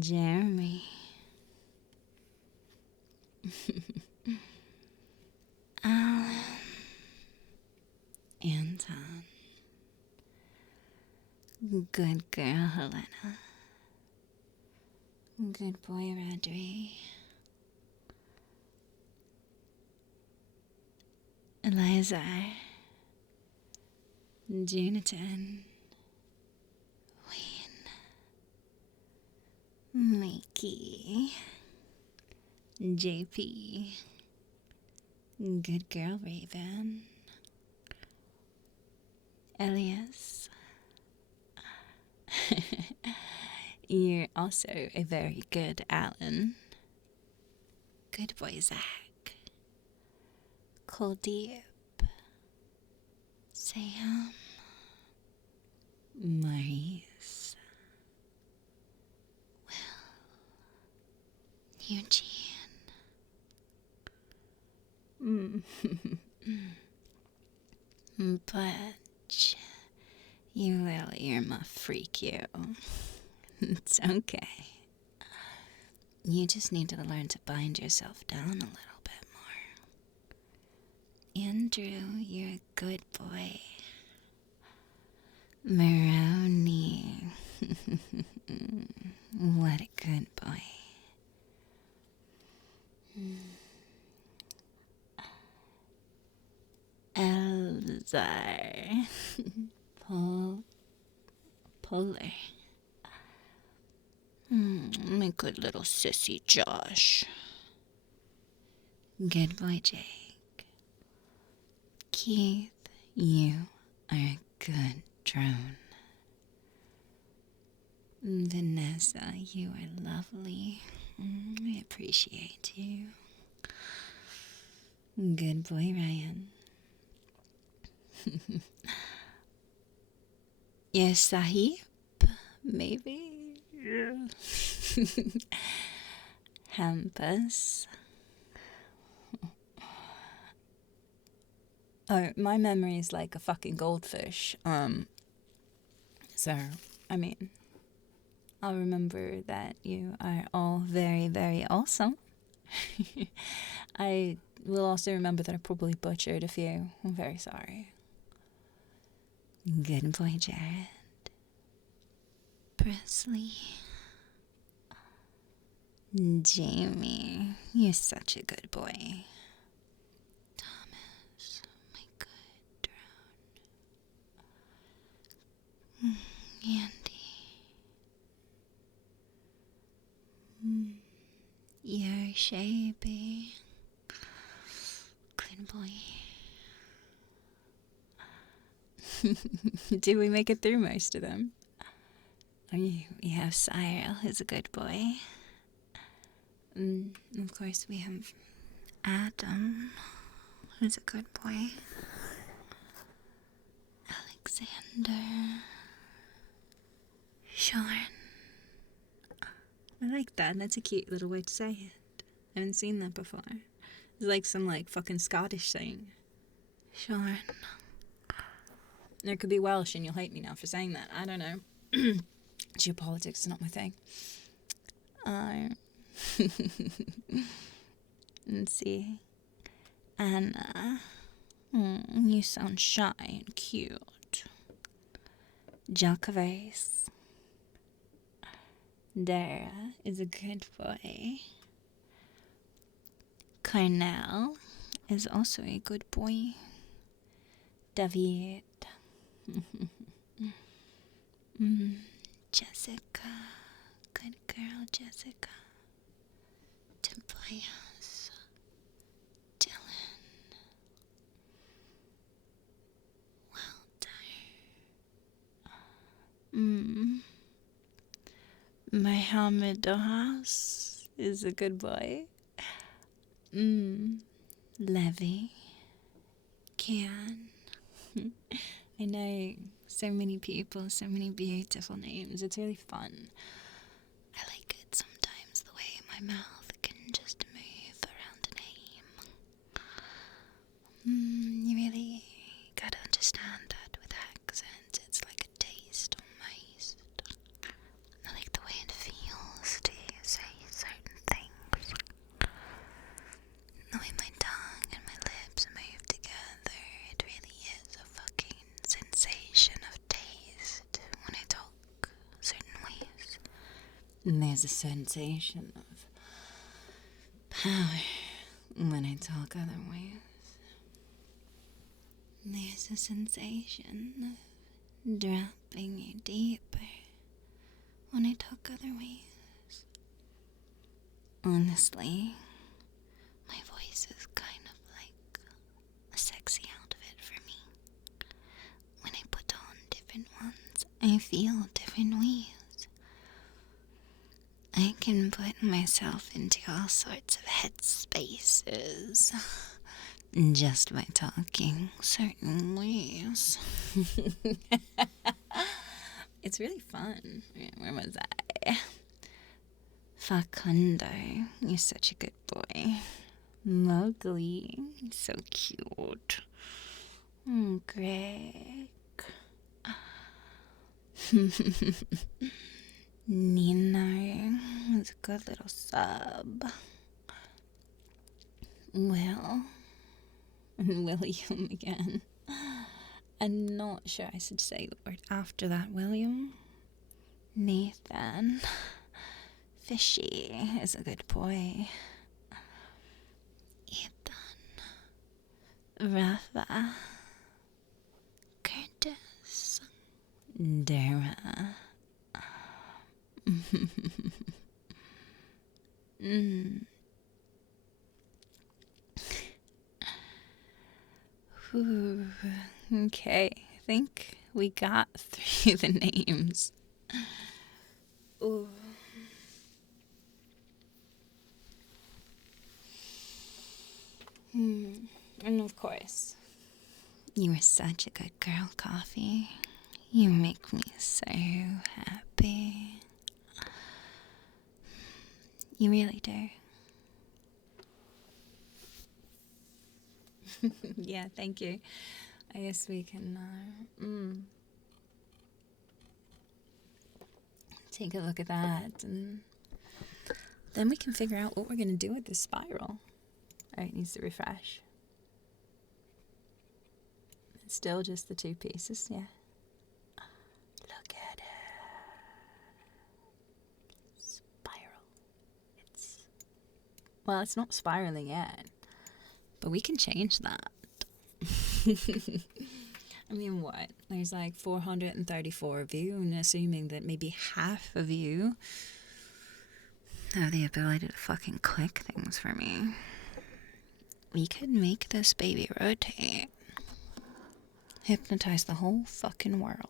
Jeremy. Alan. Anton. Good girl, Helena. Good boy, Rodri. Eliza. Jonathan. Wayne. Mikey. JP. Good girl, Raven. Elias. You're also a very good Alan. Good boy, Zach. Kuldeep. Sam. Maurice. Will. Eugene. Butch. You little earmuff freak, you. It's okay. You just need to learn to bind yourself down a little bit more. Andrew, you're a good boy. Maroni. What a good boy. Elzar. Polar. My good little sissy Josh. Good boy, Jake. Keith, you are a good drone. Vanessa, you are lovely. I appreciate you. Good boy, Ryan. Yes, Sahib? Maybe? Hampus. Oh, my memory is like a fucking goldfish. So, I mean, I'll remember that you are all very, very awesome. I will also remember that I probably butchered a few. I'm very sorry. Good boy, Jared. Presley. Jamie, you're such a good boy. Thomas, my good drone. Andy. You're shabby. Good boy. Did we make it through most of them? We have Cyril, who's a good boy. Of course, we have Adam, who's a good boy. Alexander. Sean. I like that. That's a cute little way to say it. I haven't seen that before. It's like some like fucking Scottish thing. Sure. It could be Welsh and you'll hate me now for saying that. I don't know. Geopolitics is not my thing. Let's see. Anna. You sound shy and cute. Jacques. Dara is a good boy. Carnell is also a good boy. David. Jessica. Good girl, Jessica. Tobias. Dylan. Walter. Mohammed Dohas is a good boy. Levy. Kian. I know so many people, so many beautiful names. It's really fun. I like it sometimes, the way my mouth can just move around a name. You really gotta understand that with accents. It's like a taste almost. I like the way it feels to say certain things. The way my tongue and my lips move together, it really is a fucking sensation of taste when I talk certain ways. And there's a sensation of power when I talk other ways. There's a sensation of dropping you deeper when I talk other ways. Honestly, my voice is kind of like a sexy outfit for me. When I put on different ones, I feel different ways. I can put myself into all sorts of headspaces just by talking certain ways. It's really fun. Where was I? Facundo, you're such a good boy. Mowgli, so cute. Greg. Nino is a good little sub. Will. And William again. I'm not sure I should say the word after that. William. Nathan. Fishy is a good boy. Ethan. Rafa. Curtis. Dara. Okay, I think we got through the names. Ooh. And of course, you are such a good girl, Coffee. You make me so happy. You really do. Yeah, thank you. I guess we can take a look at that, and then we can figure out what we're going to do with this spiral. Alright, it needs to refresh. It's still just the two pieces, yeah. Look at it. Spiral. It's not spiraling yet, but we can change that. I mean, what? There's like 434 of you, and assuming that maybe half of you have the ability to fucking click things for me, we could make this baby rotate. Hypnotize the whole fucking world.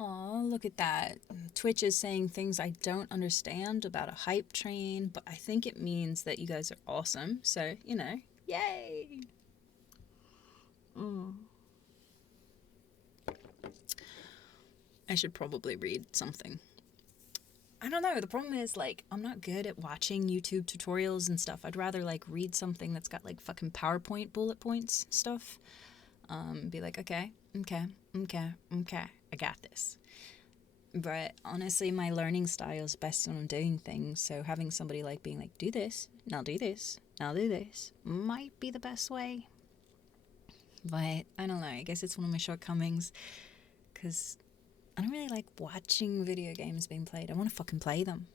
Aw, look at that. Twitch is saying things I don't understand about a hype train, but I think it means that you guys are awesome. So, yay. I should probably read something. I don't know. The problem is, like, I'm not good at watching YouTube tutorials and stuff. I'd rather, like, read something that's got, like, fucking PowerPoint bullet points stuff. Be like, okay, I got this. But honestly, my learning style is best when I'm doing things. So having somebody, like, being like, do this, now do this, now do this, might be the best way. But I don't know. I guess it's one of my shortcomings. Because I don't really like watching video games being played. I want to fucking play them.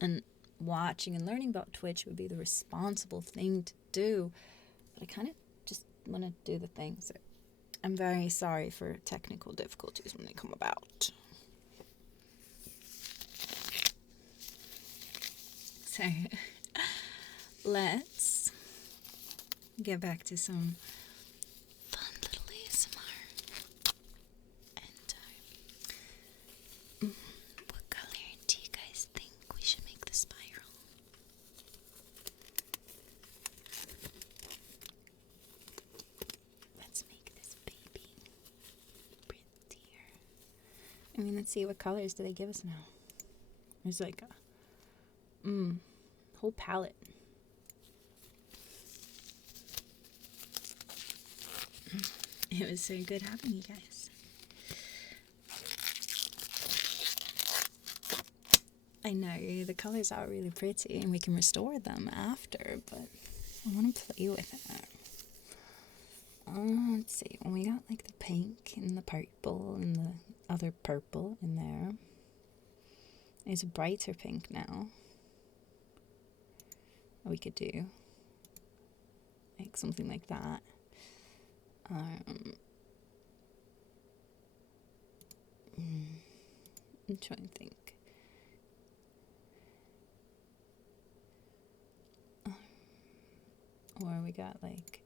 And watching and learning about Twitch would be the responsible thing to do. But I kind of just want to do the things. So I'm very sorry for technical difficulties when they come about. So let's get back to some fun little ASMR. And what color do you guys think we should make the spiral? Let's make this baby prettier. I mean, let's see, what colors do they give us now? There's like a whole palette. It was so good having you guys. I know the colors are really pretty and we can restore them after, but I want to play with it. Let's see, we got like the pink and the purple and the other purple in there. There's a brighter pink now. We could do like something like that. I'm trying to think. Or we got like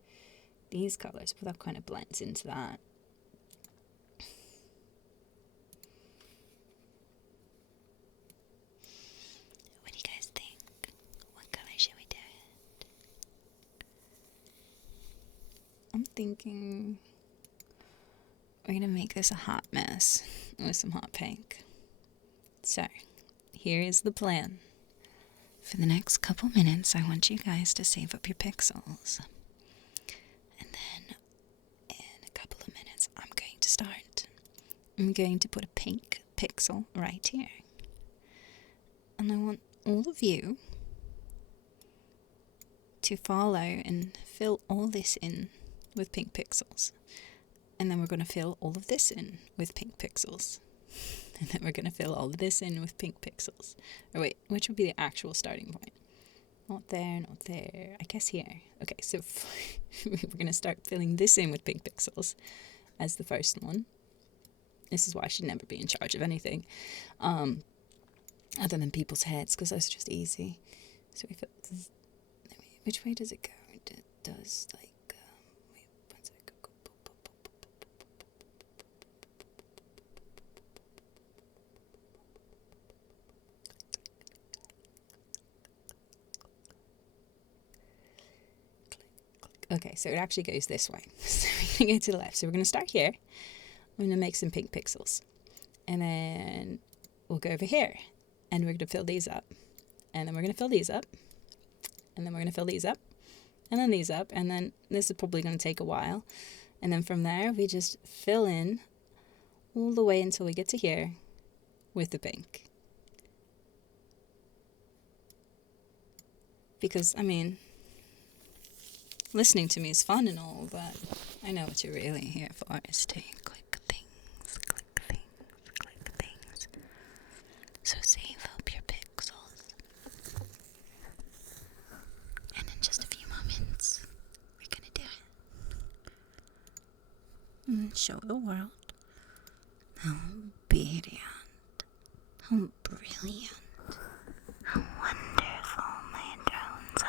these colors, but that kind of blends into that. What do you guys think? What color should we do it? I'm thinking we're gonna make this a hot mess with some hot pink. So, here is the plan. For the next couple minutes, I want you guys to save up your pixels. And then, in a couple of minutes, I'm going to start. I'm going to put a pink pixel right here. And I want all of you to follow and fill all this in with pink pixels. And then we're going to fill all of this in with pink pixels. And then we're going to fill all of this in with pink pixels. Or wait, which would be the actual starting point? Not there, not there. I guess here. Okay, so we're going to start filling this in with pink pixels as the first one. This is why I should never be in charge of anything. Other than people's heads, because that's just easy. So we fill this. Which way does it go? It does like... wait, one sec. Okay, so it actually goes this way. So we're going to go to the left. So we're going to start here. I'm going to make some pink pixels. And then we'll go over here. And we're going to fill these up. And then we're going to fill these up. And then we're going to fill these up. And then these up. And then this is probably going to take a while. And then from there, we just fill in all the way until we get to here with the pink. Because, I mean... listening to me is fun and all, but I know what you're really here for is to click things, click things, click things. So save up your pixels. And in just a few moments, we're gonna do it. And show the world how obedient, how brilliant, how wonderful my drones are.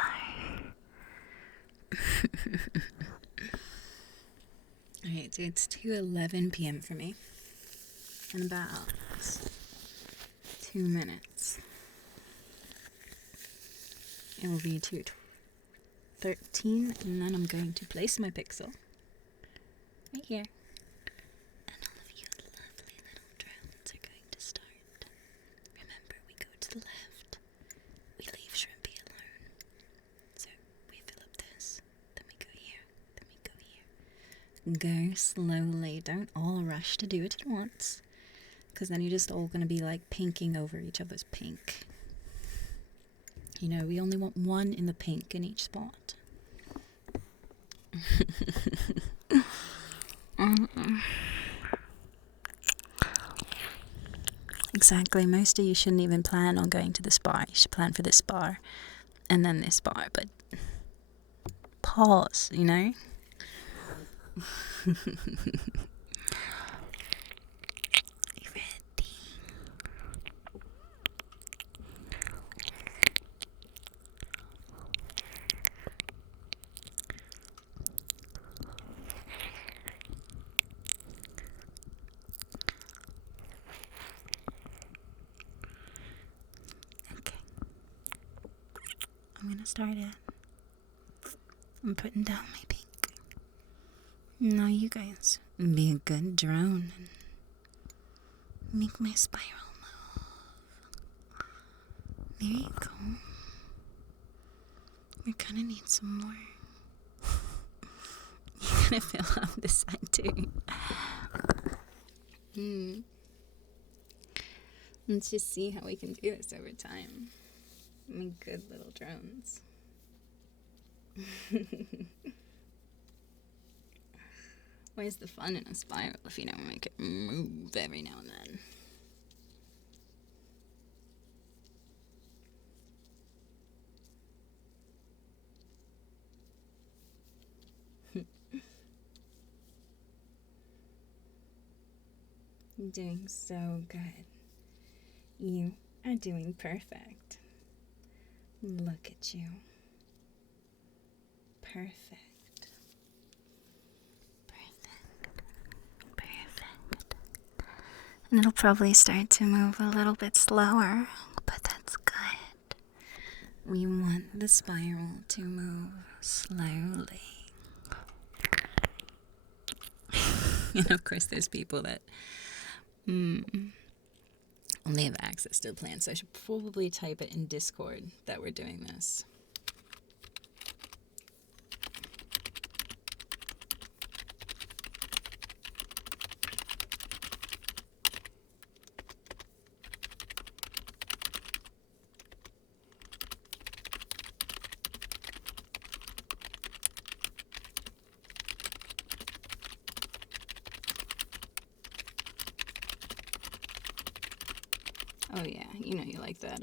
Alright, so it's 2:11 p.m. for me. In about 2 minutes, it will be 2:13, and then I'm going to place my pixel right here. And all of you lovely little drones Go slowly. Don't all rush to do it at once, because then you're just all going to be like pinking over each other's pink. You know, we only want one in the pink in each spot. Exactly. Most of you shouldn't even plan on going to this bar. You should plan for this bar and then this bar, but pause, you know? You ready? Okay. I'm gonna start it. I'm putting down my pink. Now you guys be a good drone and make my spiral move. There you go. We kind of need some more. You're gonna fill up this side too. Let's just see how we can do this over time. My good little drones. Where's the fun in a spiral if you don't make it move every now and then? You're doing so good. You are doing perfect. Look at you. Perfect. Perfect. And it'll probably start to move a little bit slower, but that's good. We want the spiral to move slowly. And of course there's people that only have access to the plan, so I should probably type it in Discord that we're doing this. Oh yeah, you know you like that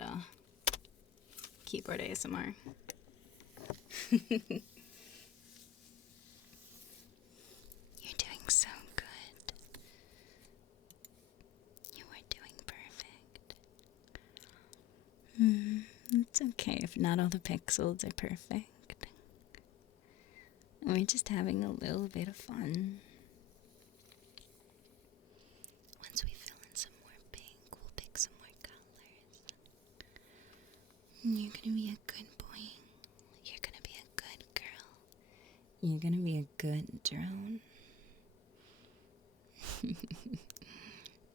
keyboard ASMR. You're doing so good. You are doing perfect. It's okay if not all the pixels are perfect. We're just having a little bit of fun. Once we fill in some more pink, we'll pick some more colors. You're gonna be a good boy. You're gonna be a good girl. You're gonna be a good drone.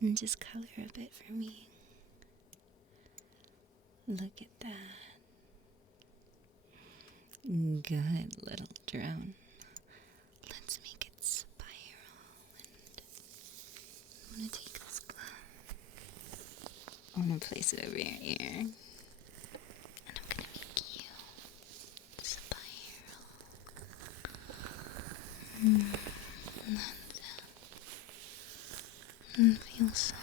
And just color a bit for me. Look at that. Good little drone. Let's make it spiral. And I'm gonna take this glove. I'm gonna place it over your ear. And I'm gonna make you spiral. It feels so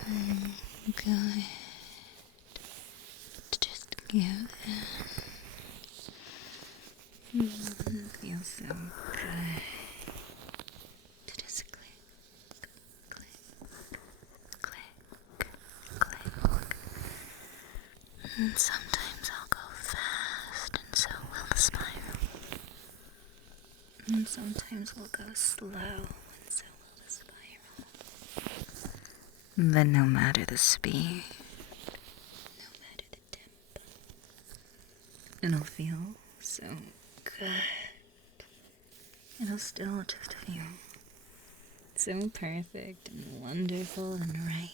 good to just give in. It feels so good to just click, click, click, click. And sometimes I'll go fast, and so will the spiral. And sometimes we'll go slow, and so will the spiral. But no matter the speed, no matter the tempo, it'll feel so good. It'll still just feel so perfect and wonderful and right.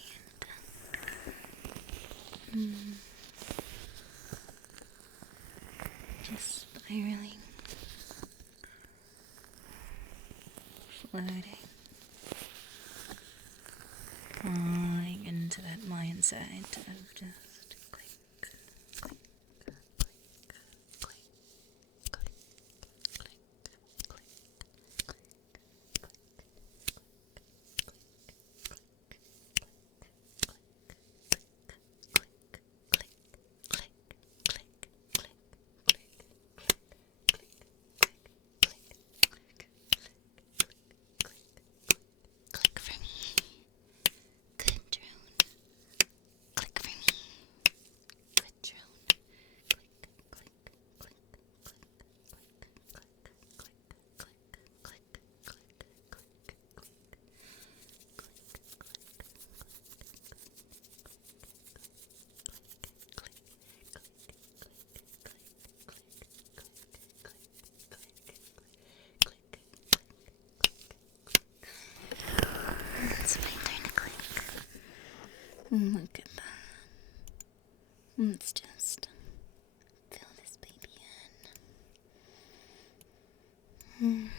Just spiraling, floating. inside of just click, click, click, click, click, click, click, click, click, click for me. Good drone. Click for me. Good drone. Click, click, click, click, click, click, click, click, click, click, click. It's my turn to click. Look at that. Let's just fill this baby in.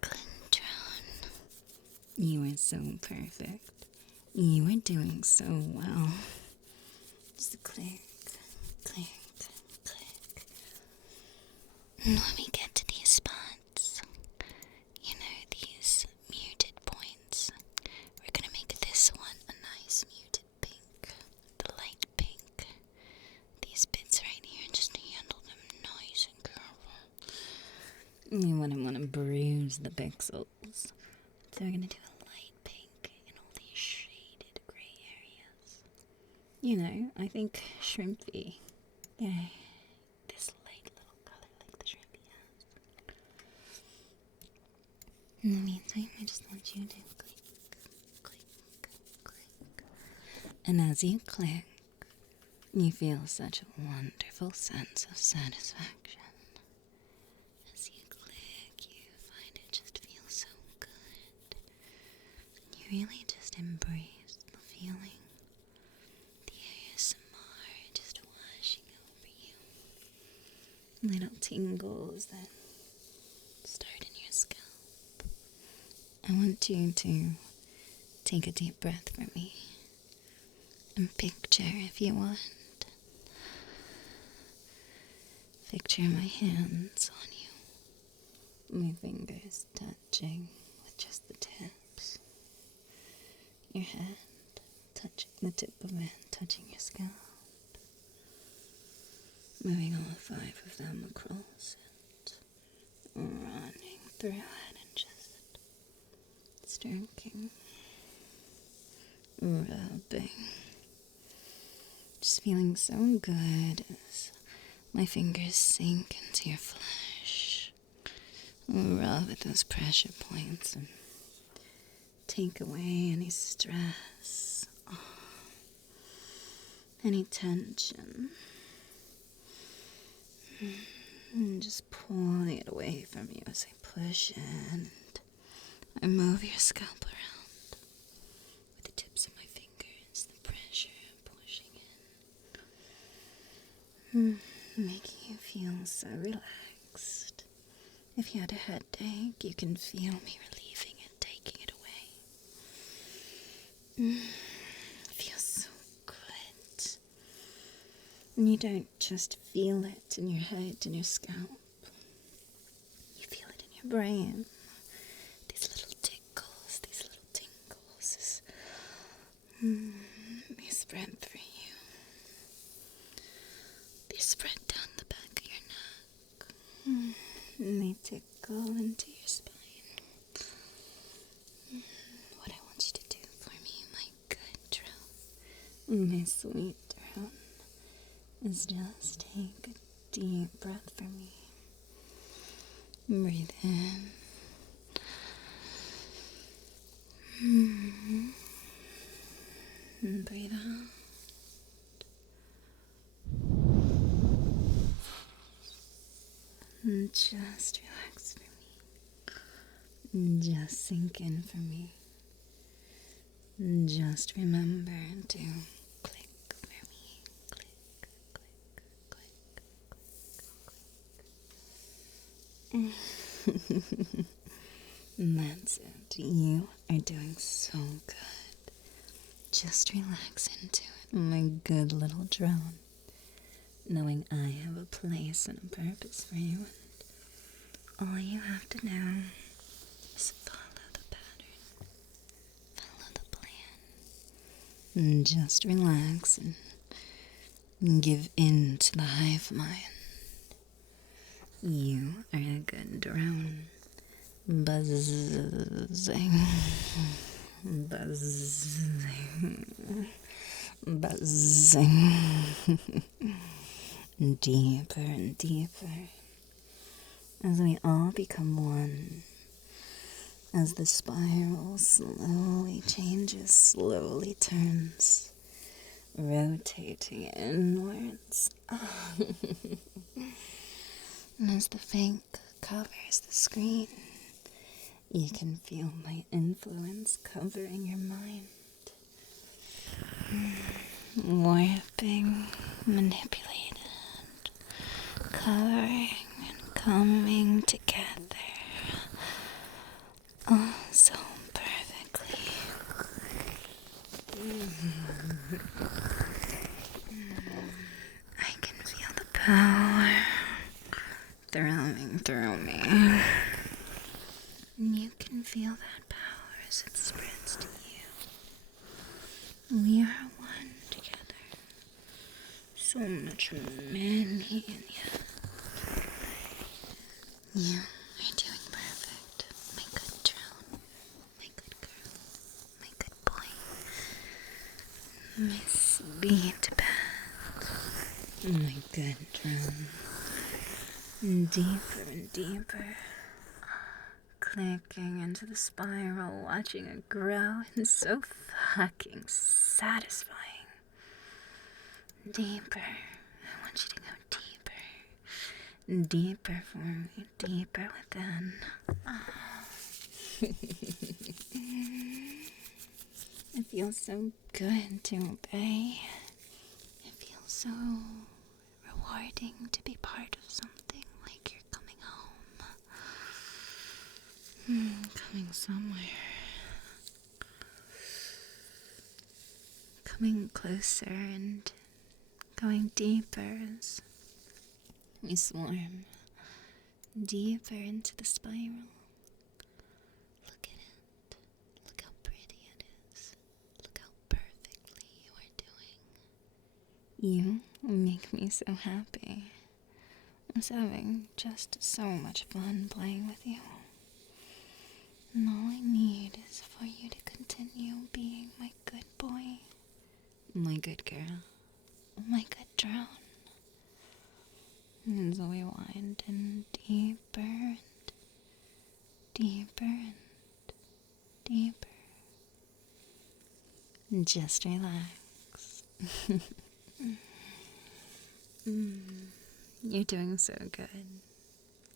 Good drone. You are so perfect. You are doing so well. Just click, click, click. And when we get to these spots, you know, these muted points, we're gonna make this one a nice muted pink, the light pink. These bits right here, just handle them nice and careful. You wouldn't want to bruise the pixels. So we're gonna do a light pink in all these shaded gray areas. You know, I think shrimpy. Yeah, this light little color like the shrimpy has. In the meantime, I just want you to click, click, click. And as you click, you feel such a wonderful sense of satisfaction. As you click, you find it just feels so good. You really just embrace the feeling. The ASMR just washing over you. Little tingles that start in your scalp. I want you to take a deep breath for me. And picture, if you want, picture my hands on you. My fingers touching with just the tips. Your hand touching the tip of my hand, touching your scalp. Moving all 5 of them across it. Running through it and just stroking. Rubbing. Just feeling so good as my fingers sink into your flesh. Rub at those pressure points and take away any stress, any tension. And just pulling it away from you as I push in and I move your scalp around with the tips of my fingers, the pressure pushing in. Making you feel so relaxed. If you had a headache, you can feel me relieving it, taking it away. It feels so good. And you don't just feel it in your head, in your scalp. You feel it in your brain. These little tickles, these little tingles. They spread through you. They spread down the back of your neck. And they tickle into your spine. What I want you to do for me, my good drone, my sweet drone, is just take a deep breath for me. Breathe in. And breathe out. And just relax for me. Just sink in for me. Just remember to click for me. Click, click, click, click. That's it. You are doing so good. Just relax into it. My good little drone. Knowing I have a place and a purpose for you, and all you have to do is follow the pattern, follow the plan, and just relax and give in to the hive mind. You are a good drone. Buzzing, buzzing, buzzing. Deeper and deeper as we all become one, as the spiral slowly changes, slowly turns, rotating inwards. And as the fink covers the screen, you can feel my influence covering your mind. Warping, manipulated, covering and coming together. Oh, so perfectly. I can feel the power throbbing through me. And you can feel that power as it spreads to you. We are one together. So much many in you. You are doing perfect. My good drone. My good girl. My good boy. My sweet pet. My good drone. Deeper and deeper. Clicking into the spiral, watching it grow, and so fucking satisfying. Deeper. I want you to go deeper. Deeper for me. Deeper within. It feels so good to obey. It feels so rewarding to be part of something like you're coming home. Coming somewhere. Coming closer and going deeper as we swarm deeper into the spiral. Look at it. Look how pretty it is. Look how perfectly you are doing. You make me so happy. I was having just so much fun playing with you. And all I need is for you to continue being my good boy, my good girl, my good drone. And so we wind in deeper and deeper and deeper. And just relax. You're doing so good.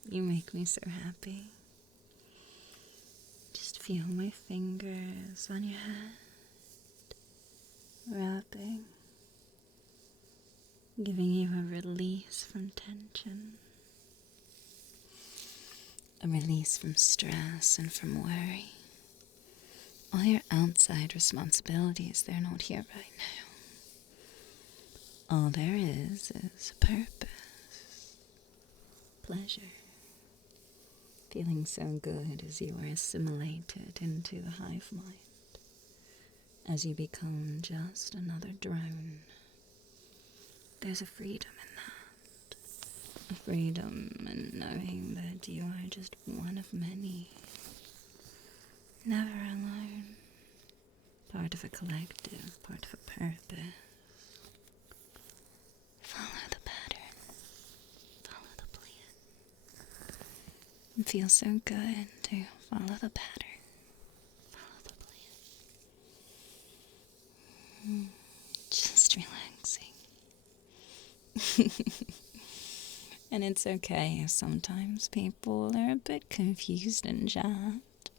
You make me so happy. Just feel my fingers on your head, wrapping, giving you a release from tension, a release from stress and from worry. All your outside responsibilities, they're not here right now. All there is purpose, pleasure. Feeling so good as you are assimilated into the hive mind, as you become just another drone. There's a freedom in that. A freedom in knowing that you are just one of many. Never alone. Part of a collective, part of a purpose. Follow the pattern. Follow the plan. It feels so good to follow the pattern. Follow the plan. Just relaxing. And it's okay if sometimes people are a bit confused and jabbed.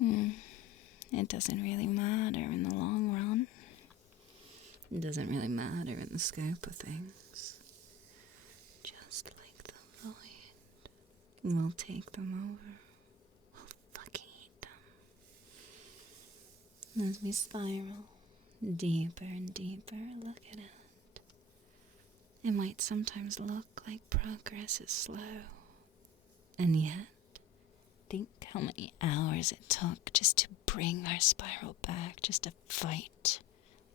It doesn't really matter in the long run. It doesn't really matter in the scope of things. Just like the void, we'll take them over. We'll fucking eat them. As we spiral deeper and deeper. Look at it. It might sometimes look like progress is slow, and yet, think how many hours it took just to bring our spiral back, just to fight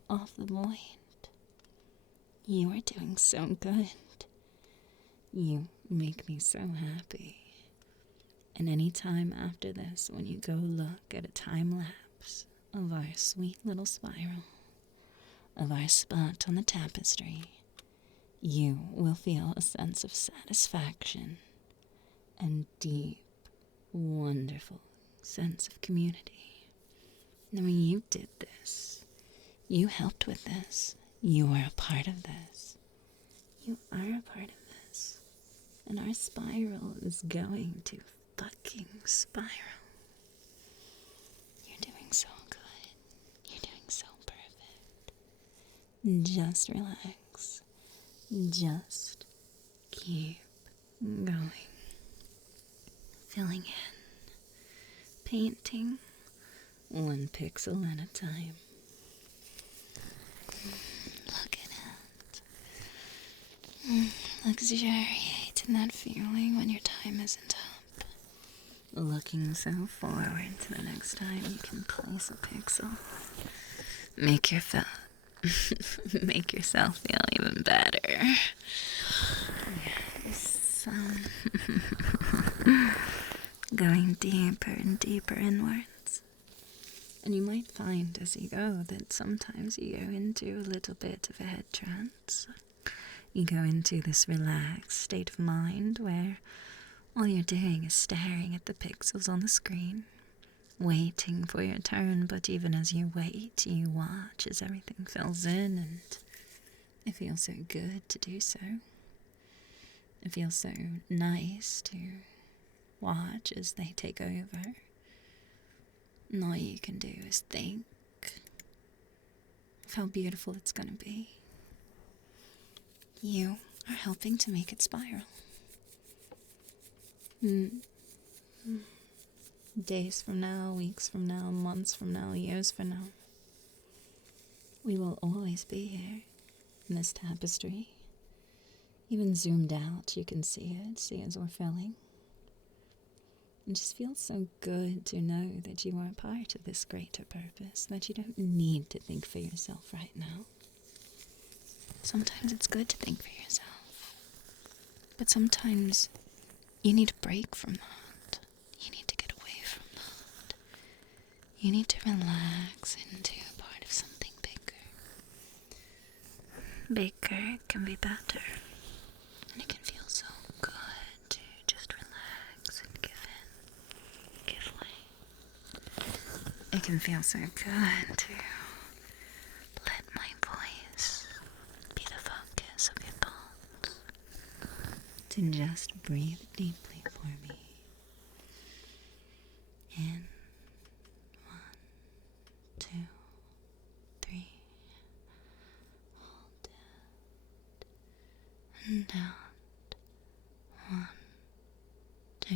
off the void. You are doing so good. You make me so happy. And any time after this, when you go look at a time lapse of our sweet little spiral, of our spot on the tapestry, you will feel a sense of satisfaction and deep, wonderful sense of community. And when you did this, you helped with this, you are a part of this. You are a part of this. And our spiral is going to fucking spiral. You're doing so good. You're doing so perfect. Just relax. Just keep going. Filling in. Painting one pixel at a time. Look at it. Luxuriate in that feeling when your time isn't up. Looking so forward to the next time you can place a pixel. Make yourself feel even better. Yes. Going deeper and deeper inwards. And you might find as you go that sometimes you go into a little bit of a head trance. You go into this relaxed state of mind where all you're doing is staring at the pixels on the screen, waiting for your turn, but even as you wait, you watch as everything fills in, and it feels so good to do so. It feels so nice to watch as they take over. And all you can do is think of how beautiful it's going to be. You are helping to make it spiral. Days from now, weeks from now, months from now, years from now, we will always be here in this tapestry. Even zoomed out, you can see as we're filling. It just feels so good to know that you are a part of this greater purpose, that you don't need to think for yourself right now. Sometimes it's good to think for yourself, but sometimes you need a break from that. You need to get away from that. You need to relax into a part of something bigger. Bigger can be better, and it can feel so good to just relax and give way. It can feel so good to let my voice be the focus of your thoughts. To just breathe deeply for me. In, 1, 2, 3. Hold it. And out. 1, 2,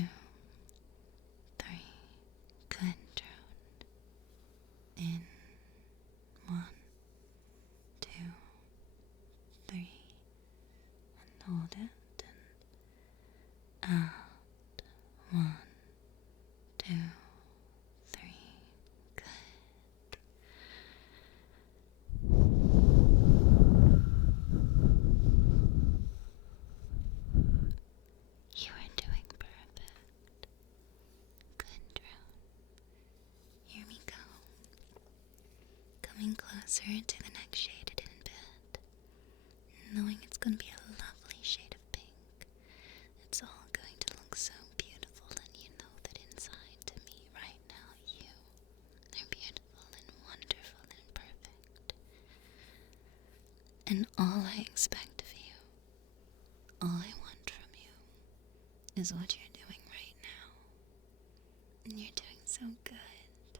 3. Good, drone. In, 1, 2, 3. And hold it. Out. 1, 2, 3. Good. You are doing perfect. Good, drone. Here we go. Coming closer to the next shaded in bed, knowing it's going to be a lovely shade of pink. It's all going to look so beautiful, and you know that inside to me right now, you are beautiful and wonderful and perfect. And all I expect of you, all I want from you, is what you're doing right now. And you're doing so good.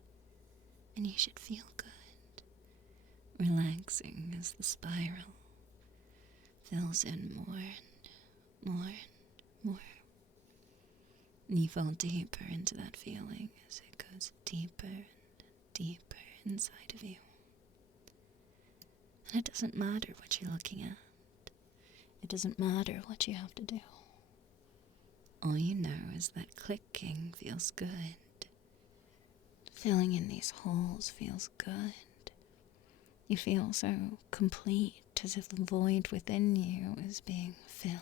And you should feel good. Relaxing as the spiral fills in more and more and more. And you fall deeper into that feeling as it goes deeper and deeper inside of you. And it doesn't matter what you're looking at. It doesn't matter what you have to do. All you know is that clicking feels good. Filling in these holes feels good. You feel so complete, as if the void within you is being filled.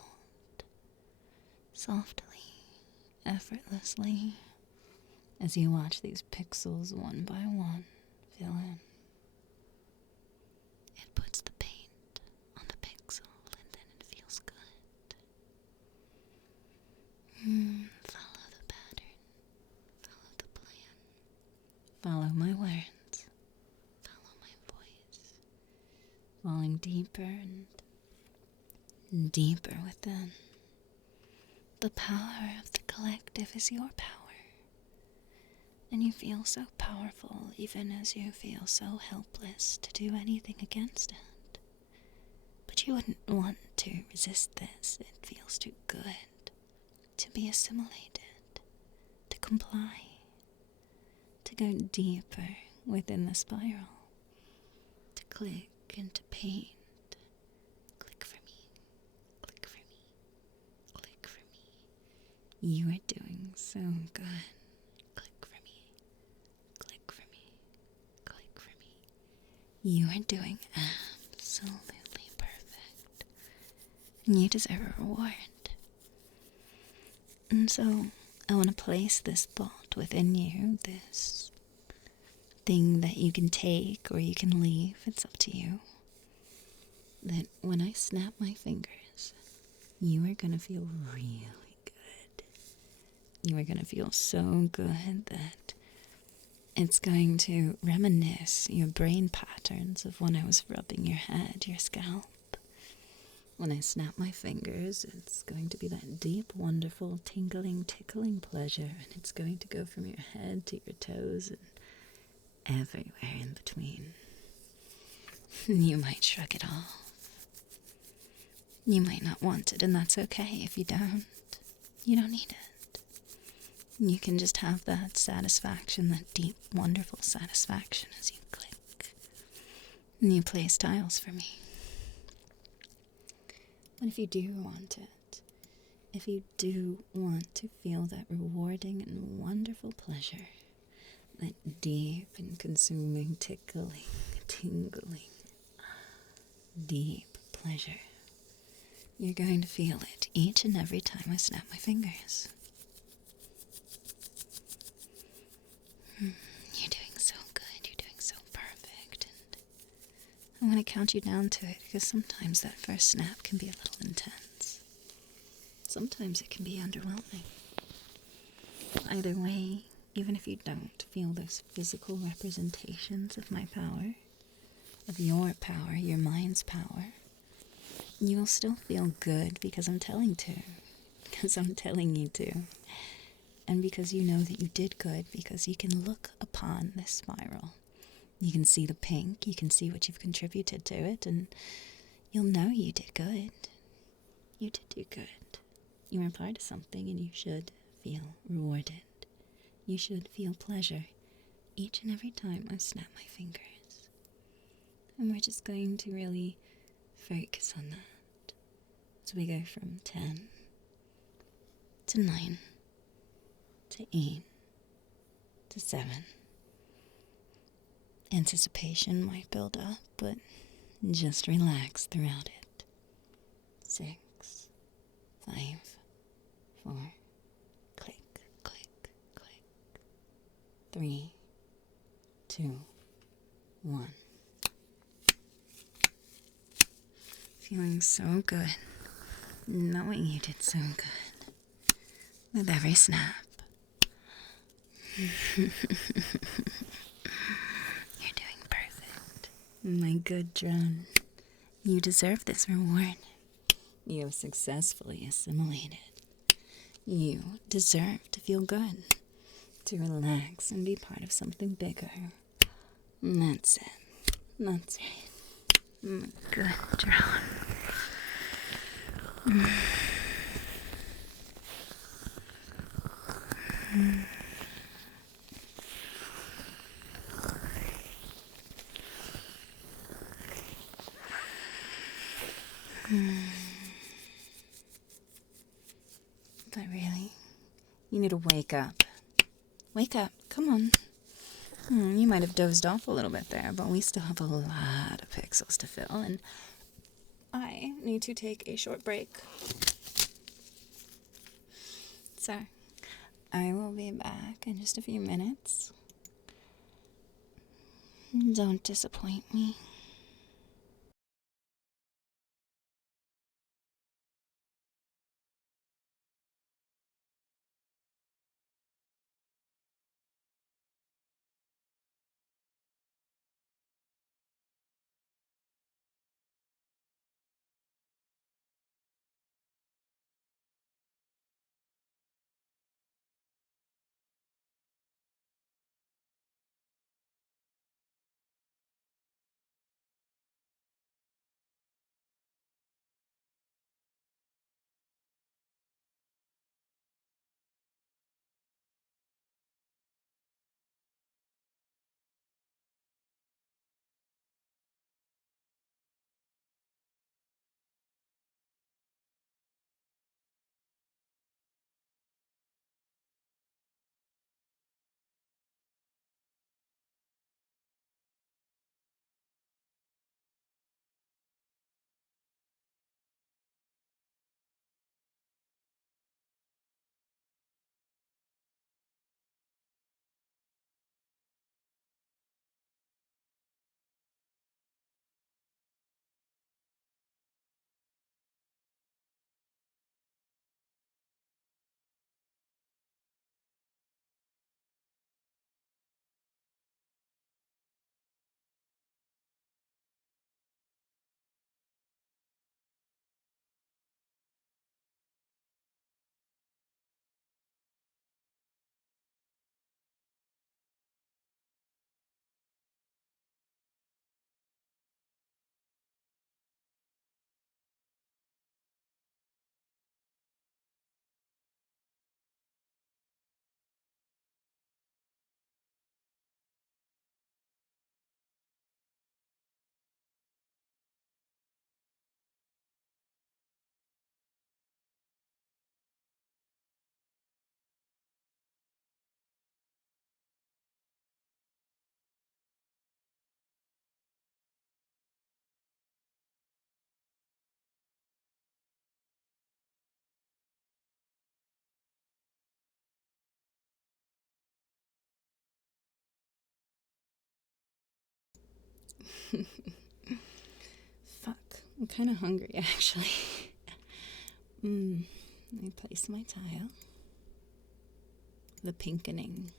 Softly, effortlessly, as you watch these pixels one by one fill in. It puts the paint on the pixel and then it feels good. Follow the pattern. Follow the plan. Follow my words. Follow my voice. Falling deeper and deeper within. The power of the collective is your power. And you feel so powerful even as you feel so helpless to do anything against it. But you wouldn't want to resist this. It feels too good to be assimilated, to comply, to go deeper within the spiral, to click and to paint. Click for me, click for me, click for me. You are doing so good. You are doing absolutely perfect. And you deserve a reward. And so, I want to place this thought within you, this thing that you can take or you can leave, it's up to you. That when I snap my fingers, you are going to feel really good. You are going to feel so good that it's going to reminisce your brain patterns of when I was rubbing your head, your scalp. When I snap my fingers, it's going to be that deep, wonderful, tingling, tickling pleasure, and it's going to go from your head to your toes and everywhere in between. You might shrug it off. You might not want it, and that's okay if you don't. You don't need it. You can just have that satisfaction, that deep, wonderful satisfaction as you click. And you place tiles for me. But if you do want it, if you do want to feel that rewarding and wonderful pleasure, that deep and consuming, tickling, tingling, deep pleasure, you're going to feel it each and every time I snap my fingers. You're doing so good, you're doing so perfect, and I'm going to count you down to it because sometimes that first snap can be a little intense. Sometimes it can be underwhelming. Either way, even if you don't feel those physical representations of my power, of your power, your mind's power, you will still feel good because I'm telling you to. And because you know that you did good, because you can look upon this spiral. You can see the pink, you can see what you've contributed to it, and you'll know you did good. You did do good. You were part of something, and you should feel rewarded. You should feel pleasure each and every time I snap my fingers. And we're just going to really focus on that. So we go from 10 to 9 to 8 to 7. Anticipation might build up, but just relax throughout it. 6, 5, 4, click, click, click. 3, 2, 1. Feeling so good, knowing you did so good with every snap. You're doing perfect. My good drone. You deserve this reward. You have successfully assimilated. You deserve to feel good, to relax and be part of something bigger. And that's it. That's right. My good drone. But really, you need to wake up. Wake up. Come on. You might have dozed off a little bit there, but we still have a lot of pixels to fill, and I need to take a short break. So, I will be back in just a few minutes. Don't disappoint me. Fuck, I'm kind of hungry, actually. Let me place my tile. The pinkening.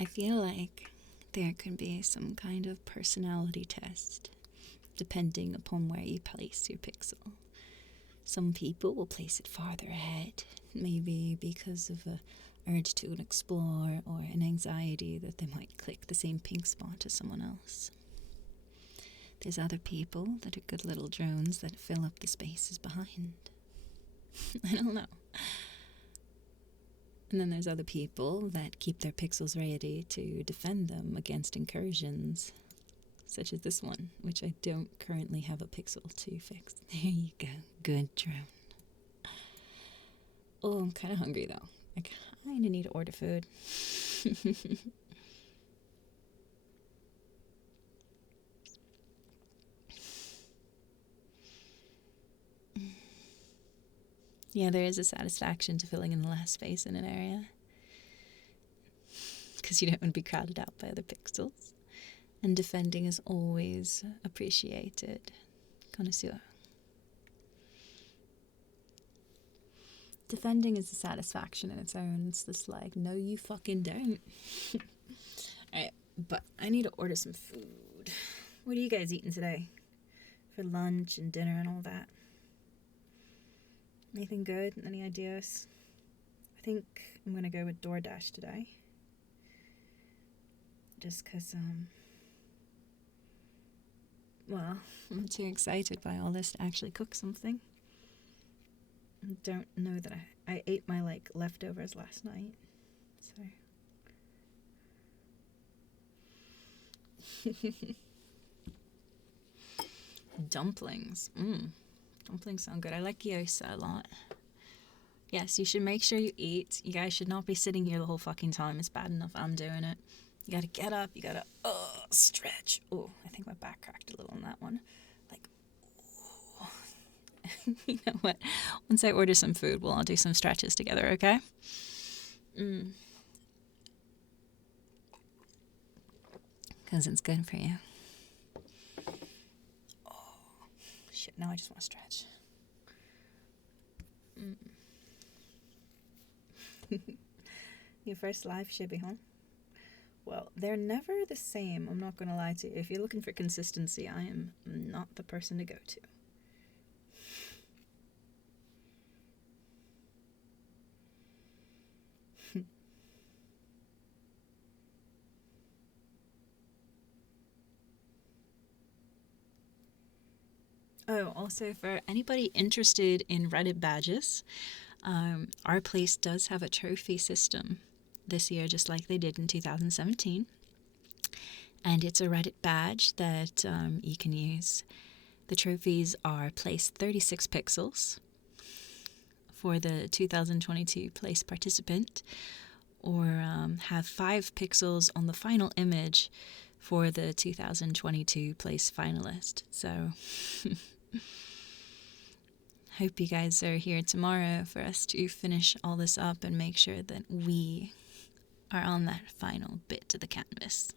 I feel like there can be some kind of personality test, depending upon where you place your pixel. Some people will place it farther ahead, maybe because of a urge to explore or an anxiety that they might click the same pink spot as someone else. There's other people that are good little drones that fill up the spaces behind. I don't know. And then there's other people that keep their pixels ready to defend them against incursions, such as this one, which I don't currently have a pixel to fix. There you go. Good drone. Oh, I'm kind of hungry though. I kind of need to order food. Yeah, there is a satisfaction to filling in the last space in an area, because you don't want to be crowded out by other pixels. And defending is always appreciated. Connoisseur. Defending is a satisfaction in its own. It's just like, no, you fucking don't. Alright, but I need to order some food. What are you guys eating today? For lunch and dinner and all that? Anything good? Any ideas? I think I'm gonna go with DoorDash today. Just because, well, I'm too excited by all this to actually cook something. I don't know that I ate my, leftovers last night, so. Dumplings. Dumplings sound good. I like gyoza a lot. Yes, you should make sure you eat. You guys should not be sitting here the whole fucking time. It's bad enough I'm doing it. You gotta get up. You gotta stretch. Oh, I think my back cracked a little on that one. Like, oh. You know what? Once I order some food, we'll all do some stretches together, okay? Because it's good for you. Oh, shit. Now I just want to stretch. Your first live Shibby, huh? Well, they're never the same, I'm not going to lie to you. If you're looking for consistency, I am not the person to go to. Oh, also for anybody interested in Reddit badges, our place does have a trophy system this year, just like they did in 2017. And it's a Reddit badge that you can use. The trophies are place 36 pixels for the 2022 place participant, or have 5 pixels on the final image for the 2022 place finalist. So hope you guys are here tomorrow for us to finish all this up and make sure that we are on that final bit of the canvas.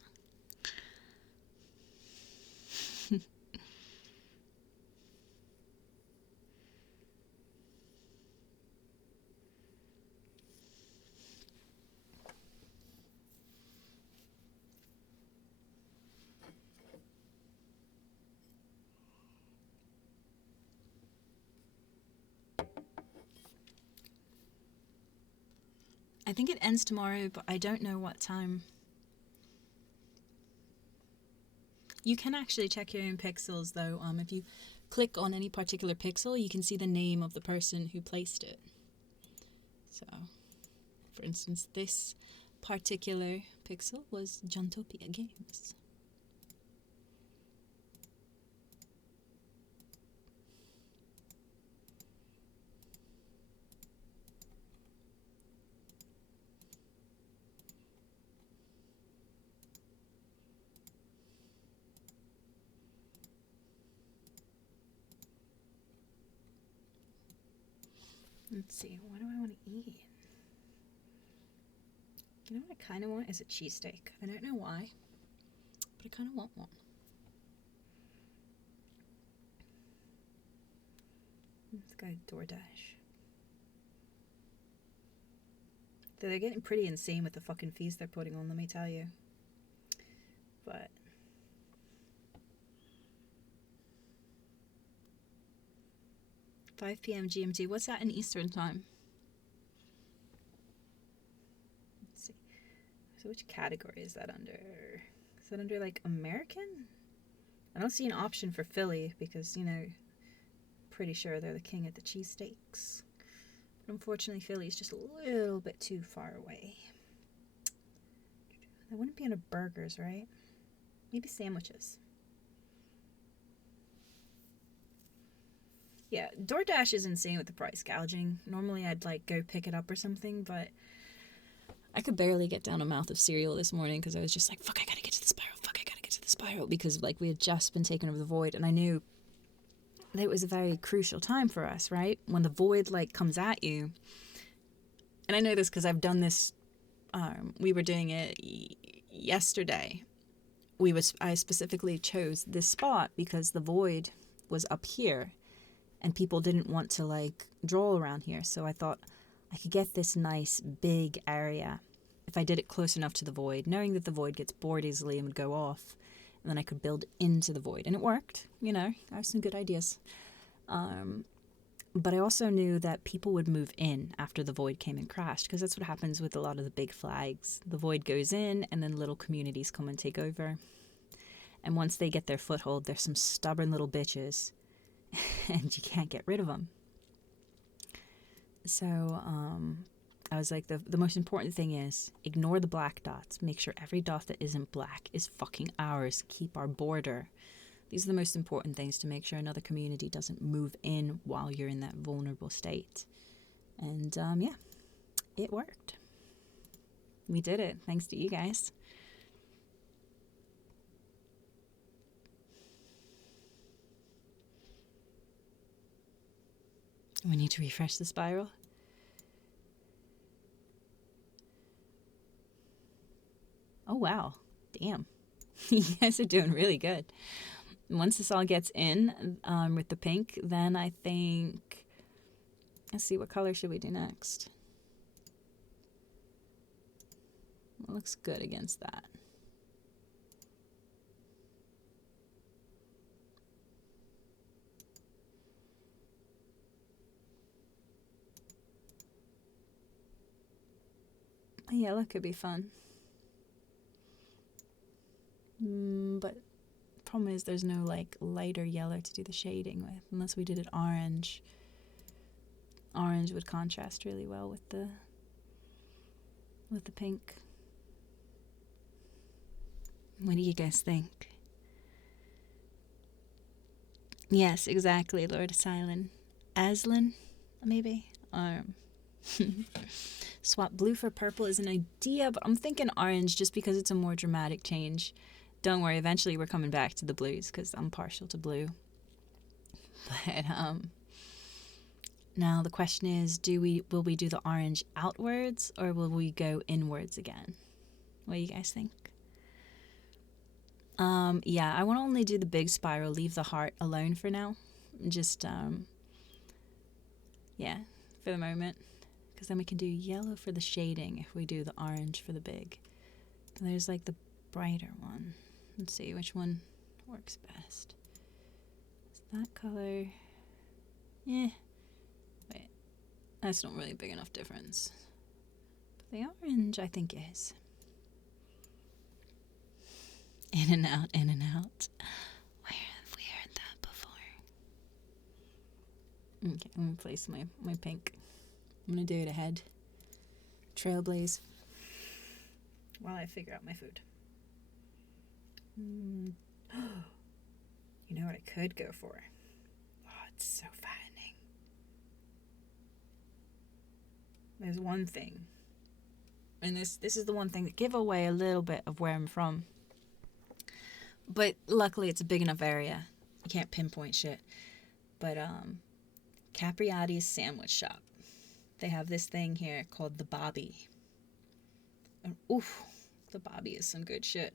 I think it ends tomorrow, but I don't know what time. You can actually check your own pixels, though. If you click on any particular pixel, you can see the name of the person who placed it. So, for instance, this particular pixel was Juntopia Games. Let's see, what do I want to eat? You know what I kind of want is a cheesesteak. I don't know why, but I kind of want one. Let's go DoorDash. They're getting pretty insane with the fucking fees they're putting on, let me tell you. But 5 p.m. GMT. What's that in Eastern time? Let's see. So which category is that under? Is that under like American? I don't see an option for Philly because, you know, pretty sure they're the king at the cheesesteaks. But unfortunately, Philly is just a little bit too far away. That wouldn't be under burgers, right? Maybe sandwiches. Yeah, DoorDash is insane with the price gouging. Normally I'd like go pick it up or something, but I could barely get down a mouth of cereal this morning because I was just like, fuck, I gotta get to the spiral. Fuck, I gotta get to the spiral, because like we had just been taken over the void, and I knew that it was a very crucial time for us, right? When the void like comes at you. And I know this because I've done this. We were doing it yesterday. I specifically chose this spot because the void was up here. And people didn't want to like draw around here. So I thought I could get this nice big area if I did it close enough to the void, knowing that the void gets bored easily and would go off. And then I could build into the void. And it worked, you know, I have some good ideas. But I also knew that people would move in after the void came and crashed, because that's what happens with a lot of the big flags. The void goes in and then little communities come and take over. And once they get their foothold, there's some stubborn little bitches. And you can't get rid of them. So I was like, the most important thing is ignore the black dots. Make sure every dot that isn't black is fucking ours. Keep our border. These are the most important things to make sure another community doesn't move in while you're in that vulnerable state. And yeah, it worked. We did it, thanks to you guys. We need to refresh the spiral. Oh, wow. Damn. You guys are doing really good. Once this all gets in with the pink, then I think... Let's see, what color should we do next? It looks good against that. Yellow could be fun. But problem is there's no like lighter yellow to do the shading with, unless we did it orange. Orange would contrast really well with the pink. What do you guys think? Yes, exactly, Lord Asylum. Aslan, maybe? Swap blue for purple is an idea, but I'm thinking orange just because it's a more dramatic change. Don't worry, eventually we're coming back to the blues because I'm partial to blue. But now the question is, will we do the orange outwards or will we go inwards again? What do you guys think? Yeah, I want to only do the big spiral, leave the heart alone for now. Just yeah, for the moment. Because then we can do yellow for the shading if we do the orange for the big. And there's like the brighter one. Let's see which one works best. Is that color? Yeah. Wait. That's not really a big enough difference. But the orange I think is. In and out, in and out. Where have we heard that before? Okay, I'm gonna place my pink. I'm gonna do it ahead. Trailblaze. While I figure out my food. You know what I could go for? Oh, it's so fattening. There's one thing. And this is the one thing that give away a little bit of where I'm from. But luckily it's a big enough area. You can't pinpoint shit. But Capriati's sandwich shop. They have this thing here called the Bobby. And oof, the Bobby is some good shit.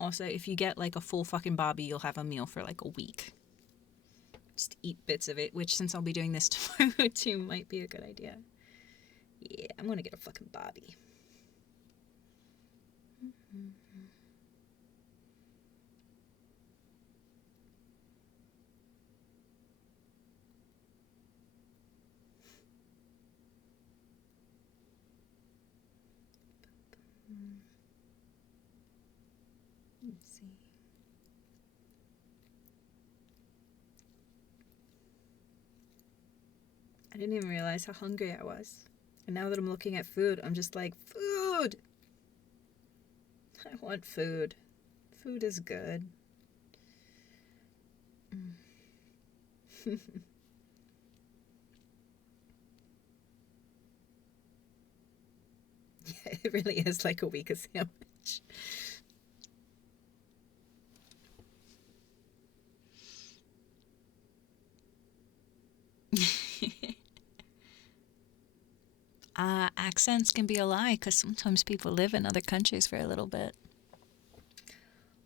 Also, if you get like a full fucking Bobby, you'll have a meal for like a week. Just eat bits of it, which since I'll be doing this tomorrow too, might be a good idea. Yeah, I'm gonna get a fucking Bobby. Let's see. I didn't even realize how hungry I was. And now that I'm looking at food, I'm just like, food! I want food. Food is good. Yeah, it really is like a week of sandwich. Accents can be a lie because sometimes people live in other countries for a little bit.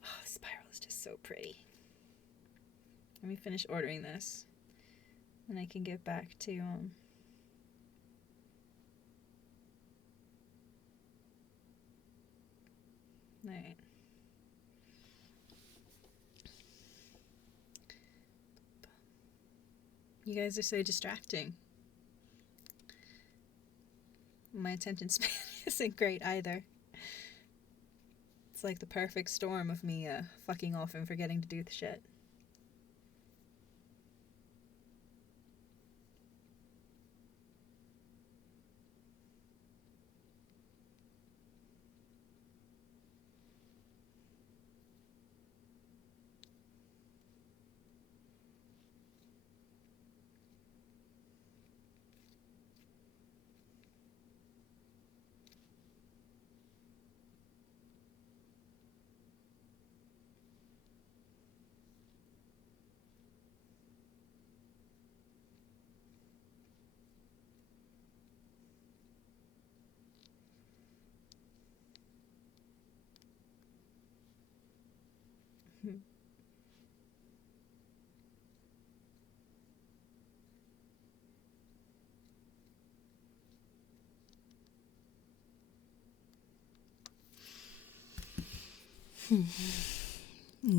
Oh, the spiral is just so pretty. Let me finish ordering this, and I can get back to Alright. You guys are so distracting. My attention span isn't great either. It's like the perfect storm of me fucking off and forgetting to do the shit.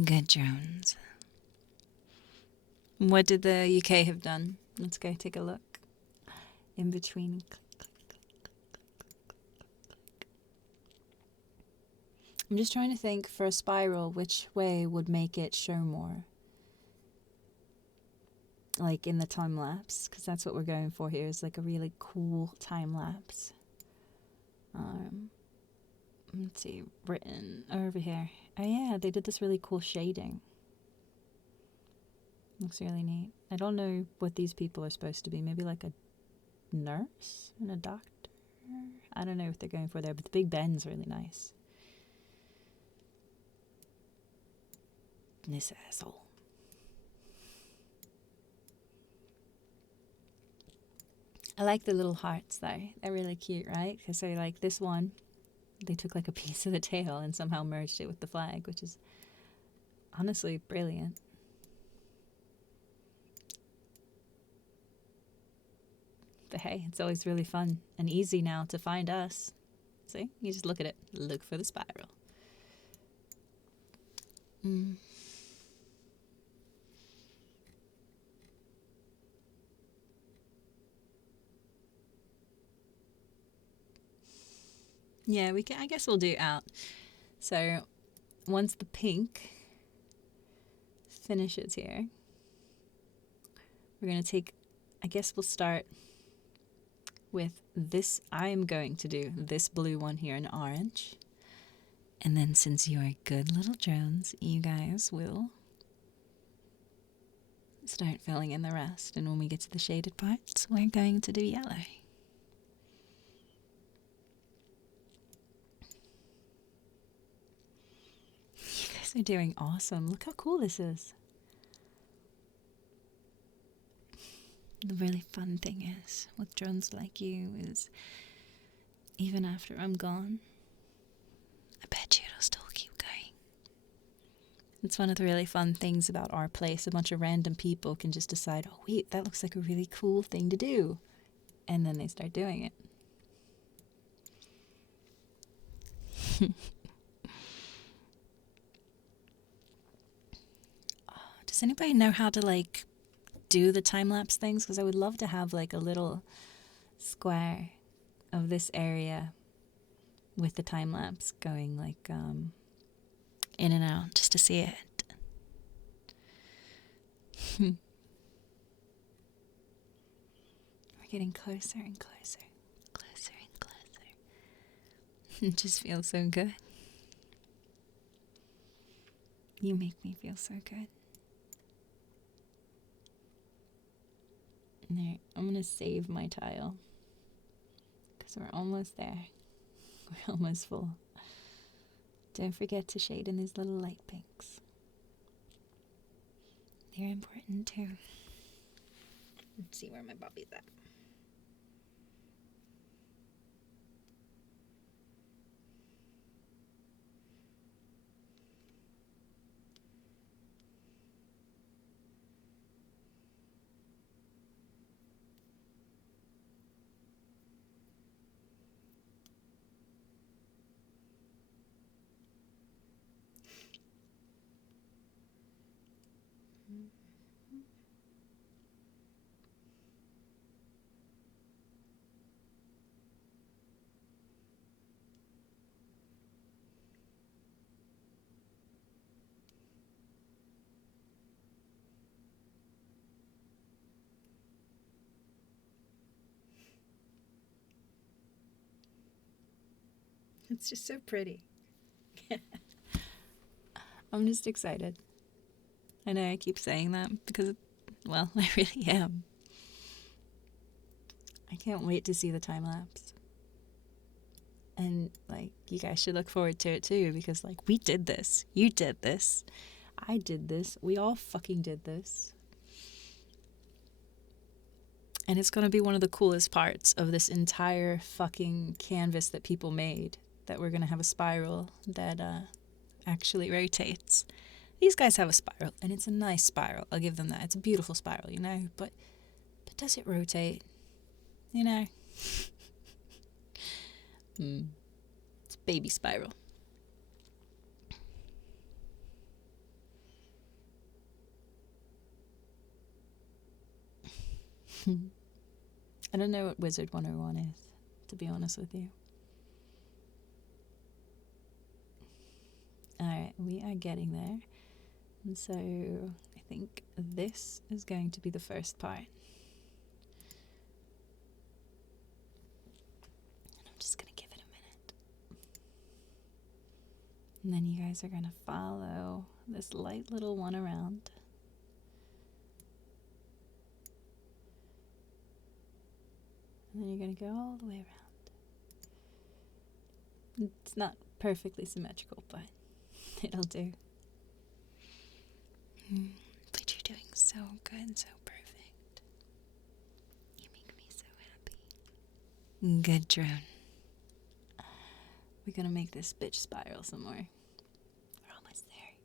Good drones. What did the UK have done? Let's go take a look. In between. I'm just trying to think for a spiral which way would make it show more. Like in the time lapse, because that's what we're going for here, is like a really cool time lapse. Let's see, written over here. Oh yeah, they did this really cool shading. Looks really neat. I don't know what these people are supposed to be. Maybe like a nurse and a doctor? I don't know what they're going for there, but the Big Ben's really nice. This asshole. I like the little hearts though. They're really cute, right? Because they're like this one. They took like a piece of the tail and somehow merged it with the flag, which is honestly brilliant. But hey, it's always really fun and easy now to find us. See? You just look at it. Look for the spiral. Yeah, we can. I guess we'll do it out. So once the pink finishes here, we're going to take, I guess we'll start with this. I'm going to do this blue one here in orange. And then since you are good little drones, you guys will start filling in the rest. And when we get to the shaded parts, we're going to do yellow. You guys are doing awesome. Look how cool this is. The really fun thing is, with drones like you, is even after I'm gone, I bet you it'll still keep going. It's one of the really fun things about our place. A bunch of random people can just decide, oh wait, that looks like a really cool thing to do. And then they start doing it. Does anybody know how to like do the time-lapse things? Because I would love to have like a little square of this area with the time-lapse going like in and out just to see it. We're getting closer and closer, closer and closer. It just feels so good. You make me feel so good. Now, I'm going to save my tile because we're almost there. We're almost full. Don't forget to shade in these little light pinks. They're important too. Let's see where my Bobby's at. It's just so pretty. I'm just excited. I know I keep saying that because, well, I really am. I can't wait to see the time lapse. And, like, you guys should look forward to it too because, like, we did this. You did this. I did this. We all fucking did this. And it's going to be one of the coolest parts of this entire fucking canvas that people made. That we're going to have a spiral that actually rotates. These guys have a spiral, and it's a nice spiral. I'll give them that. It's a beautiful spiral, you know, but does it rotate? You know? It's a baby spiral. I don't know what Wizard 101 is, to be honest with you. Alright, we are getting there. And so I think this is going to be the first part. And I'm just going to give it a minute. And then you guys are going to follow this light little one around. And then you're going to go all the way around. It's not perfectly symmetrical, but it'll do. But you're doing so good and so perfect. You make me so happy. Good drone. We're going to make this bitch spiral some more. We're almost there.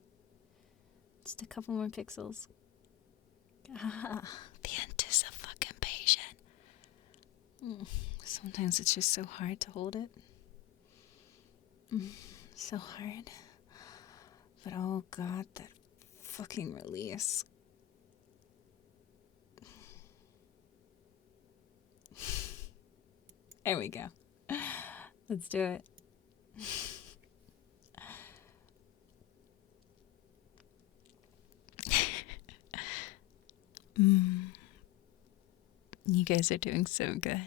Just a couple more pixels. The anticipation. Sometimes it's just so hard to hold it. So hard. But oh god, that fucking release. There we go. Let's do it. You guys are doing so good.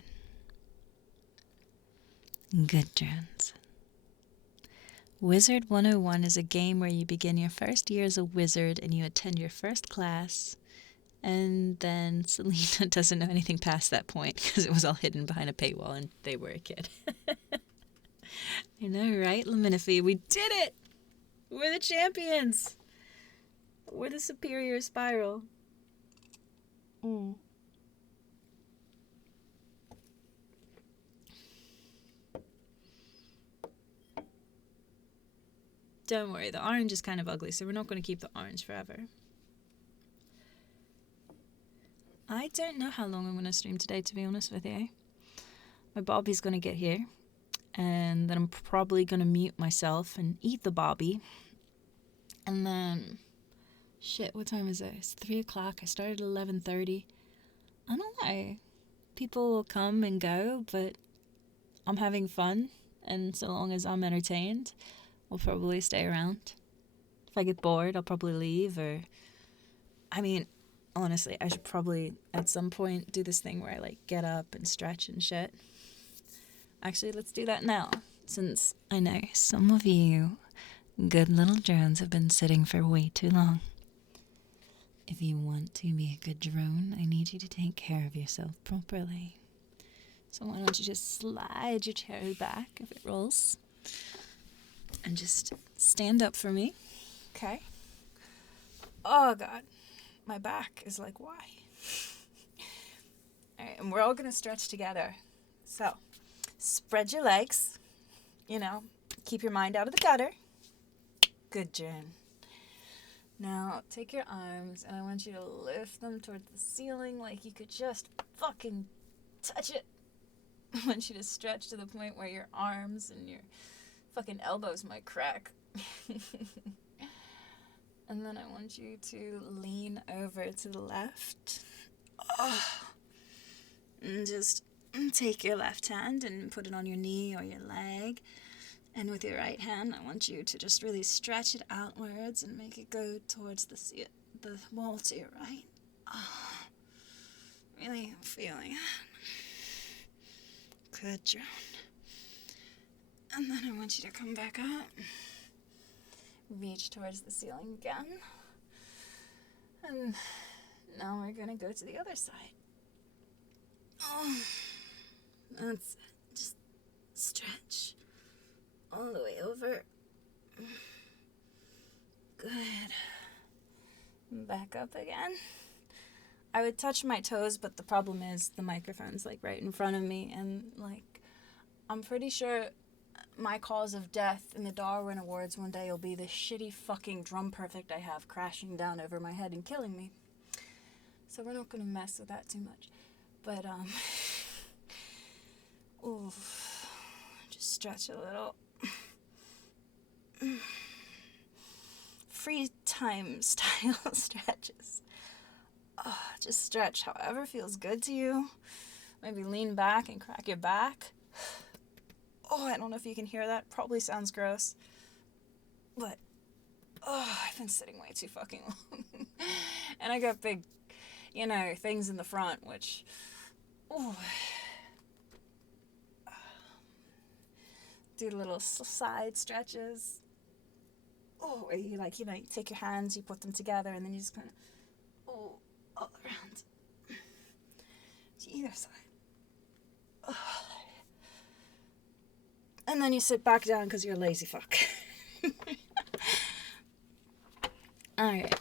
Good drones. Wizard 101 is a game where you begin your first year as a wizard and you attend your first class, and then Selena doesn't know anything past that point because it was all hidden behind a paywall and they were a kid. I know, right, Laminife? We did it! We're the champions! We're the superior spiral. Don't worry, the orange is kind of ugly, so we're not going to keep the orange forever. I don't know how long I'm going to stream today, to be honest with you. My Bobby's going to get here, and then I'm probably going to mute myself and eat the Bobby. And then, shit, what time is it? It's 3 o'clock. I started at 11:30. I don't know. People will come and go, but I'm having fun, and so long as I'm entertained, we'll probably stay around. If I get bored, I'll probably leave, or... I mean, honestly, I should probably, at some point, do this thing where I, like, get up and stretch and shit. Actually, let's do that now, since I know some of you good little drones have been sitting for way too long. If you want to be a good drone, I need you to take care of yourself properly. So why don't you just slide your chair back if it rolls? And just stand up for me. Okay? Oh, God. My back is like, why? Alright, and we're all going to stretch together. So, spread your legs. You know, keep your mind out of the gutter. Good, Jen. Now, take your arms, and I want you to lift them towards the ceiling like you could just fucking touch it. I want you to stretch to the point where your arms and your fucking elbows might crack. And then I want you to lean over to the left. Oh. And just take your left hand and put it on your knee or your leg. And with your right hand, I want you to just really stretch it outwards and make it go towards the wall to your right. Oh. Really feeling it. Good job. And then I want you to come back up. Reach towards the ceiling again. And now we're going to go to the other side. Oh, that's it. Just stretch all the way over. Good. Back up again. I would touch my toes, but the problem is the microphone's like right in front of me, and like I'm pretty sure my cause of death in the Darwin Awards one day will be the shitty fucking drum perfect I have crashing down over my head and killing me. So we're not gonna mess with that too much. But, ooh, just stretch a little. Free time style stretches. Oh, just stretch however feels good to you. Maybe lean back and crack your back. Oh, I don't know if you can hear that. Probably sounds gross. But, oh, I've been sitting way too fucking long. And I got big, things in the front, which, oh. Do little side stretches. Oh, where you you take your hands, you put them together, and then you just kind of, all around to either side. Oh. And then you sit back down because you're a lazy fuck. Alright.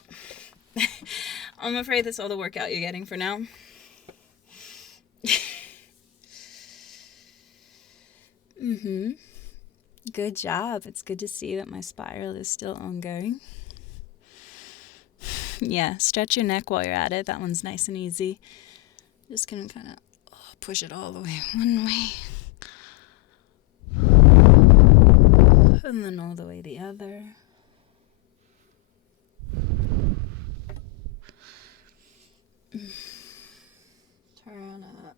I'm afraid that's all the workout you're getting for now. Good job. It's good to see that my spiral is still ongoing. Yeah, stretch your neck while you're at it. That one's nice and easy. Just gonna kind of push it all the way one way. And then all the way the other. Turn up.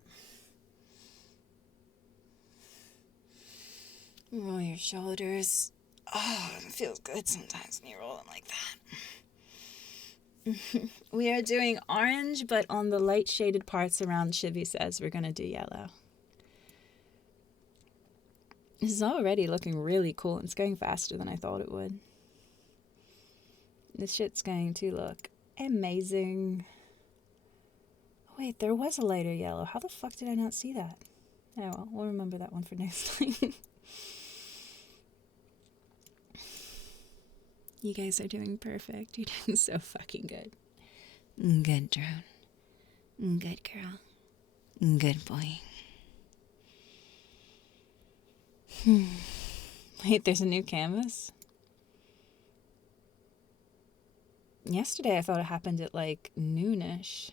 Roll your shoulders. Oh, it feels good sometimes when you roll them like that. We are doing orange, but on the light shaded parts around ShibbySays, we're going to do yellow. This is already looking really cool. It's going faster than I thought it would. This shit's going to look amazing. Oh, wait, there was a lighter yellow. How the fuck did I not see that? Oh, well, we'll remember that one for next time. You guys are doing perfect. You're doing so fucking good. Good drone. Good girl. Good boy. Wait, there's a new canvas? Yesterday I thought it happened at noonish.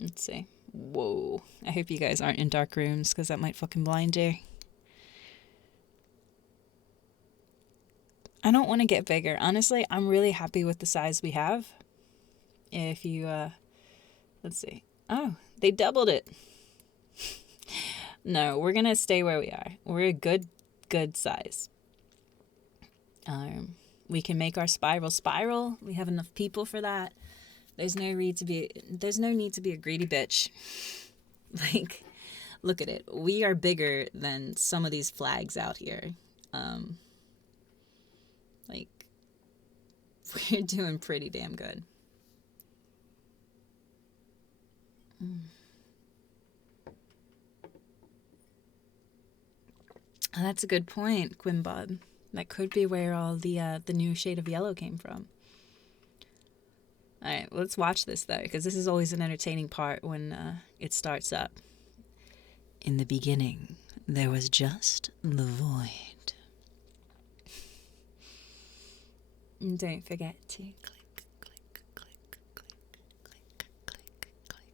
Let's see. Whoa. I hope you guys aren't in dark rooms because that might fucking blind you. I don't want to get bigger. Honestly, I'm really happy with the size we have. If you, let's see. Oh, they doubled it. No, we're going to stay where we are. We're a good size. We can make our spiral. We have enough people for that. There's no need to be a greedy bitch. Look at it. We are bigger than some of these flags out here. We're doing pretty damn good. Oh, that's a good point, Quimbob. That could be where all the new shade of yellow came from. All right, let's watch this though, because this is always an entertaining part when it starts up. In the beginning, there was just the void. And don't forget to click, click, click, click, click, click, click.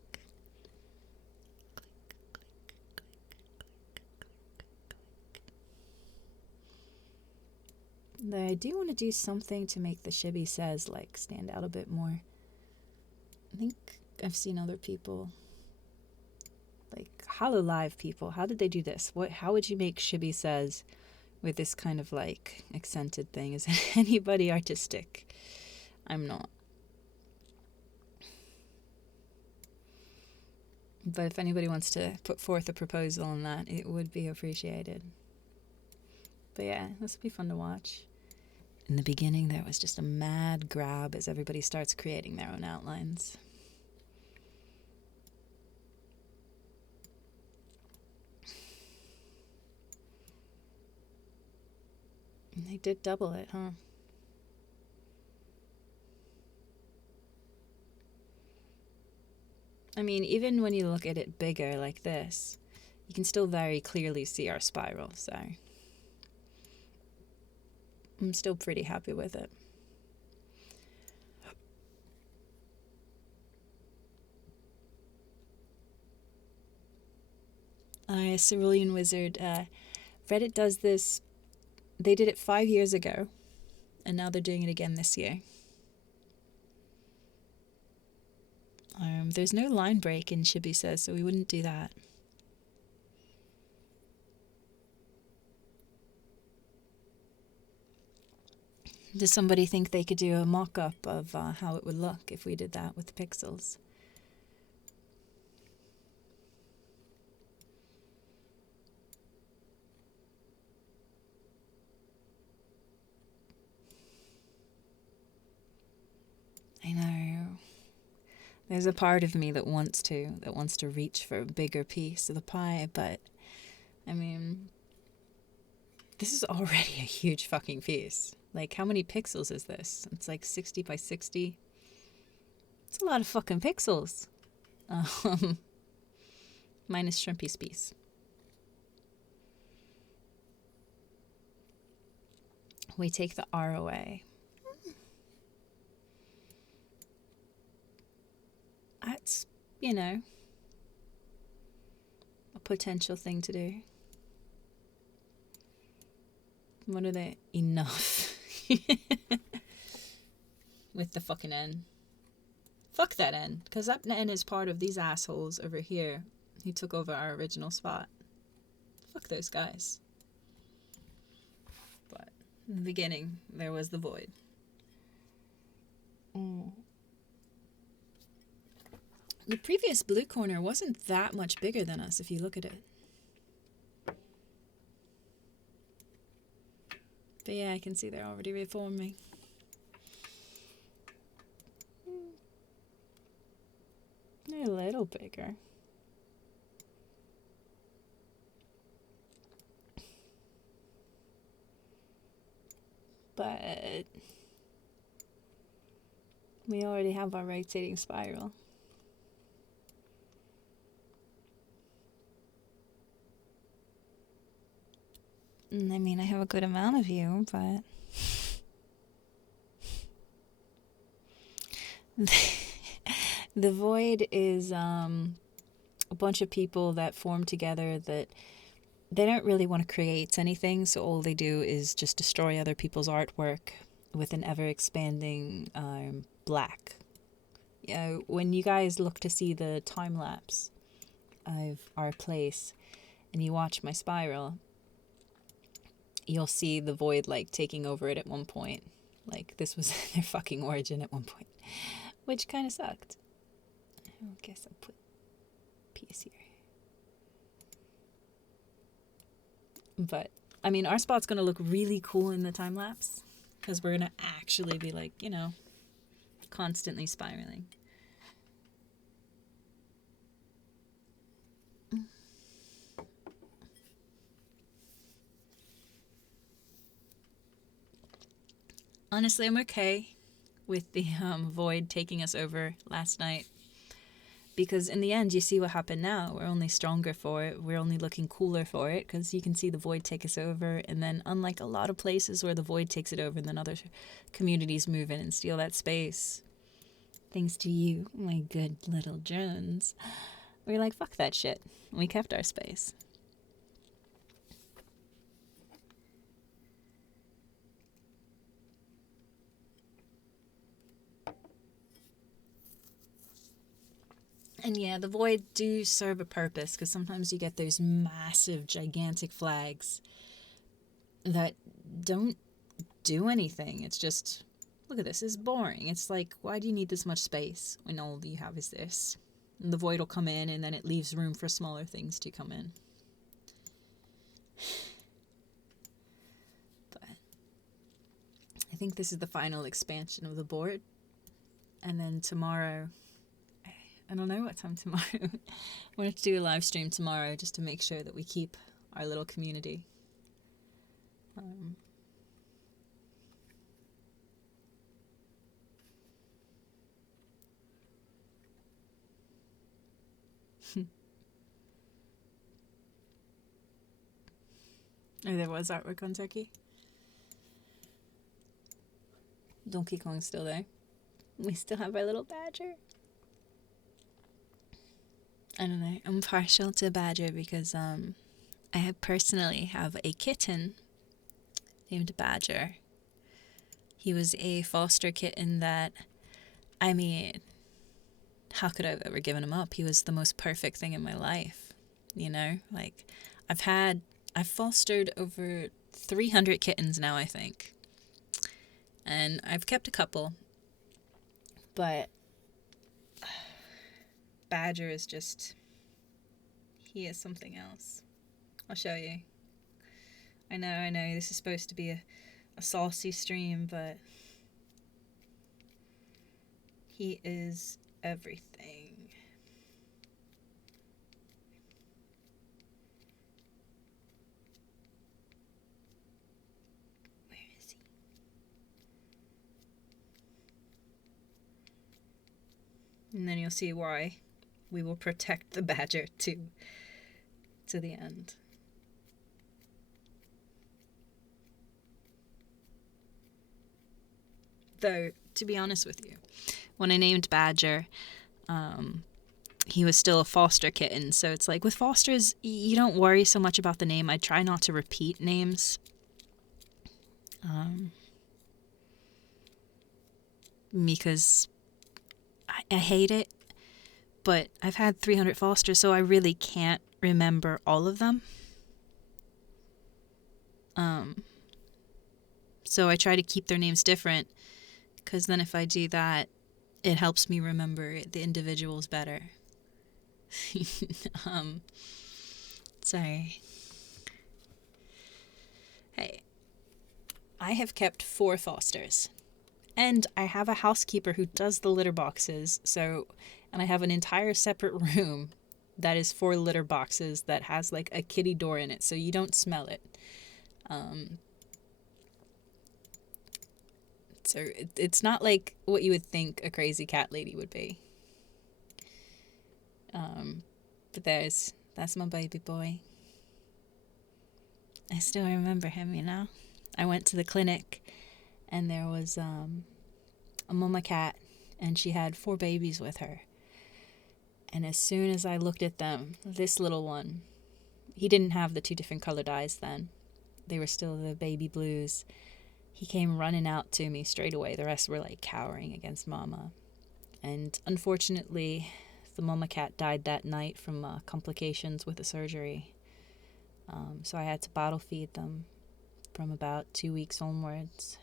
Though I do want to do something to make the ShibbySays stand out a bit more. I think I've seen other people, Hollow Live people. How did they do this? How would you make ShibbySays with this kind of accented thing? Is anybody artistic? I'm not. But if anybody wants to put forth a proposal on that, it would be appreciated. But yeah, this would be fun to watch. In the beginning, there was just a mad grab as everybody starts creating their own outlines. And they did double it, huh? I mean, even when you look at it bigger like this, you can still very clearly see our spiral, so I'm still pretty happy with it. Cerulean Wizard, Reddit does this. They did it 5 years ago, and now they're doing it again this year. There's no line break in ShibbySays, so we wouldn't do that. Does somebody think they could do a mock-up of how it would look if we did that with the pixels? I know. There's a part of me that wants to reach for a bigger piece of the pie, but I mean, this is already a huge fucking piece. Like, how many pixels is this? It's like 60 by 60. It's a lot of fucking pixels. Minus Shrimpy's piece. We take the R away. That's, you know, a potential thing to do. What are they? Enough. With the fucking N. Fuck that N, because that N is part of these assholes over here who took over our original spot. Fuck those guys. But in the beginning, there was the void. The previous blue corner wasn't that much bigger than us if you look at it. But yeah, I can see they're already reforming. They're a little bigger. But we already have our rotating spiral. I mean, I have a good amount of you, but the void is a bunch of people that form together that they don't really want to create anything, so all they do is just destroy other people's artwork with an ever-expanding black. You know, when you guys look to see the time-lapse of our place and you watch my spiral, you'll see the void like taking over it at one point. Like, this was their fucking origin at one point, which kind of sucked. I guess I'll put piece here. But I mean, our spot's gonna look really cool in the time lapse because we're gonna actually be like, you know, constantly spiraling. Honestly, I'm okay with the void taking us over last night. Because in the end, you see what happened now. We're only stronger for it. We're only looking cooler for it because you can see the void take us over. And then unlike a lot of places where the void takes it over and then other communities move in and steal that space, thanks to you, my good little drones, we're like, fuck that shit. We kept our space. And yeah, the void do serve a purpose because sometimes you get those massive, gigantic flags that don't do anything. It's just, look at this, it's boring. It's like, why do you need this much space when all you have is this? And the void will come in and then it leaves room for smaller things to come in. But I think this is the final expansion of the board. And then tomorrow, I don't know what time tomorrow. I wanted to do a live stream tomorrow just to make sure that we keep our little community. Oh, there was artwork on Turkey. Donkey Kong's still there. We still have our little badger. I don't know. I'm partial to Badger because I personally have a kitten named Badger. He was a foster kitten that, I mean, how could I have ever given him up? He was the most perfect thing in my life, you know? Like, I've fostered over 300 kittens now, I think. And I've kept a couple. But Badger is just, he is something else. I'll show you. I know, this is supposed to be a saucy stream, but he is everything. Where is he? And then you'll see why we will protect the badger to the end. Though, to be honest with you, when I named Badger, he was still a foster kitten. So it's like with fosters, you don't worry so much about the name. I try not to repeat names. Because I hate it. But I've had 300 fosters, so I really can't remember all of them. So I try to keep their names different, because then if I do that, it helps me remember the individuals better. Sorry. Hey, I have kept 4 fosters, and I have a housekeeper who does the litter boxes. And I have an entire separate room that is 4 litter boxes that has like a kitty door in it, so you don't smell it. So it's not like what you would think a crazy cat lady would be. But that's my baby boy. I still remember him, you know. I went to the clinic and there was a mama cat and she had 4 babies with her. And as soon as I looked at them, this little one, he didn't have the 2 different colored eyes then. They were still the baby blues. He came running out to me straight away. The rest were like cowering against Mama. And unfortunately, the mama cat died that night from complications with the surgery. So I had to bottle feed them from about 2 weeks onwards.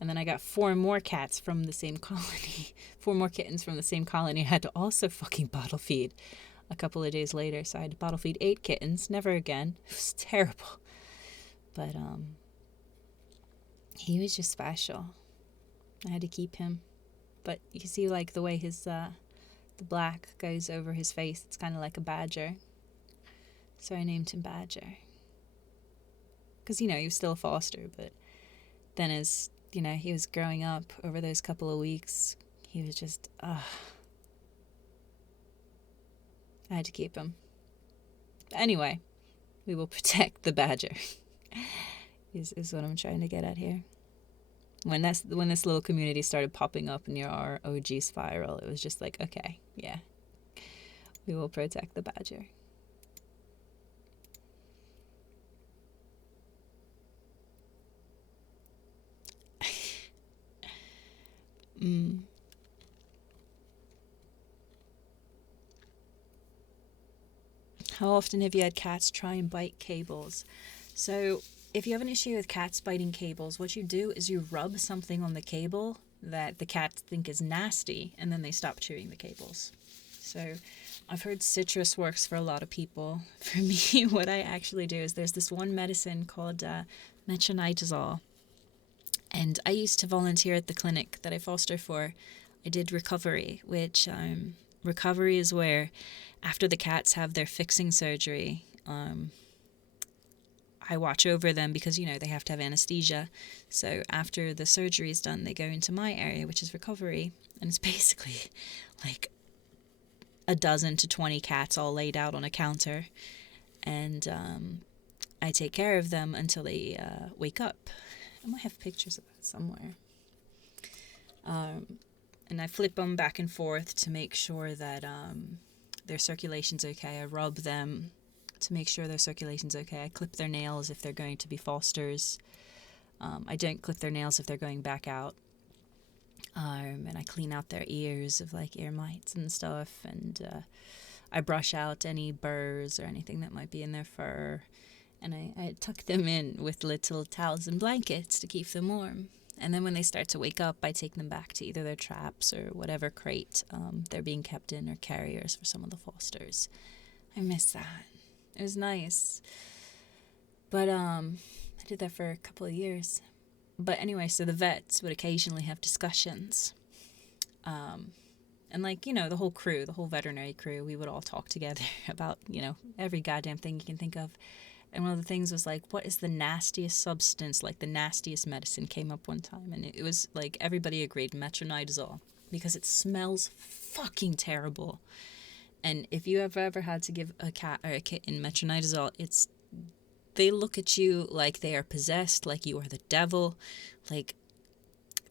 And then I got 4 more cats from the same colony. 4 more kittens from the same colony. I had to also fucking bottle feed a couple of days later. So I had to bottle feed 8 kittens. Never again. It was terrible. But, he was just special. I had to keep him. But you can see like the way his the black goes over his face. It's kind of like a badger. So I named him Badger. Because, you know, he was still a foster. But then as, you know, he was growing up over those couple of weeks, he was just, I had to keep him. But anyway, we will protect the badger. is what I'm trying to get at here. When this little community started popping up near our OG spiral, it was just like, okay, yeah, we will protect the badger. How often have you had cats try and bite cables? So if you have an issue with cats biting cables, what you do is you rub something on the cable that the cats think is nasty, and then they stop chewing the cables. So I've heard citrus works for a lot of people. For me, what I actually do is there's this one medicine called metronidazole. And I used to volunteer at the clinic that I foster for. I did recovery, which recovery is where after the cats have their fixing surgery, I watch over them because, you know, they have to have anesthesia. So after the surgery is done, they go into my area, which is recovery. And it's basically like a dozen to 20 cats all laid out on a counter. And I take care of them until they wake up. I might have pictures of that somewhere. And I flip them back and forth to make sure that their circulation's okay. I rub them to make sure their circulation's okay. I clip their nails if they're going to be fosters. I don't clip their nails if they're going back out. And I clean out their ears of like ear mites and stuff. And I brush out any burrs or anything that might be in their fur. And I tuck them in with little towels and blankets to keep them warm. And then when they start to wake up, I take them back to either their traps or whatever crate they're being kept in, or carriers for some of the fosters. I miss that. It was nice. But I did that for a couple of years. But anyway, so the vets would occasionally have discussions. And like, you know, the whole crew, the whole veterinary crew, we would all talk together about, you know, every goddamn thing you can think of. And one of the things was like, what is the nastiest substance, like the nastiest medicine came up one time. And it was like, everybody agreed, metronidazole, because it smells fucking terrible. And if you have ever had to give a cat or a kitten metronidazole, they look at you like they are possessed, like you are the devil. Like,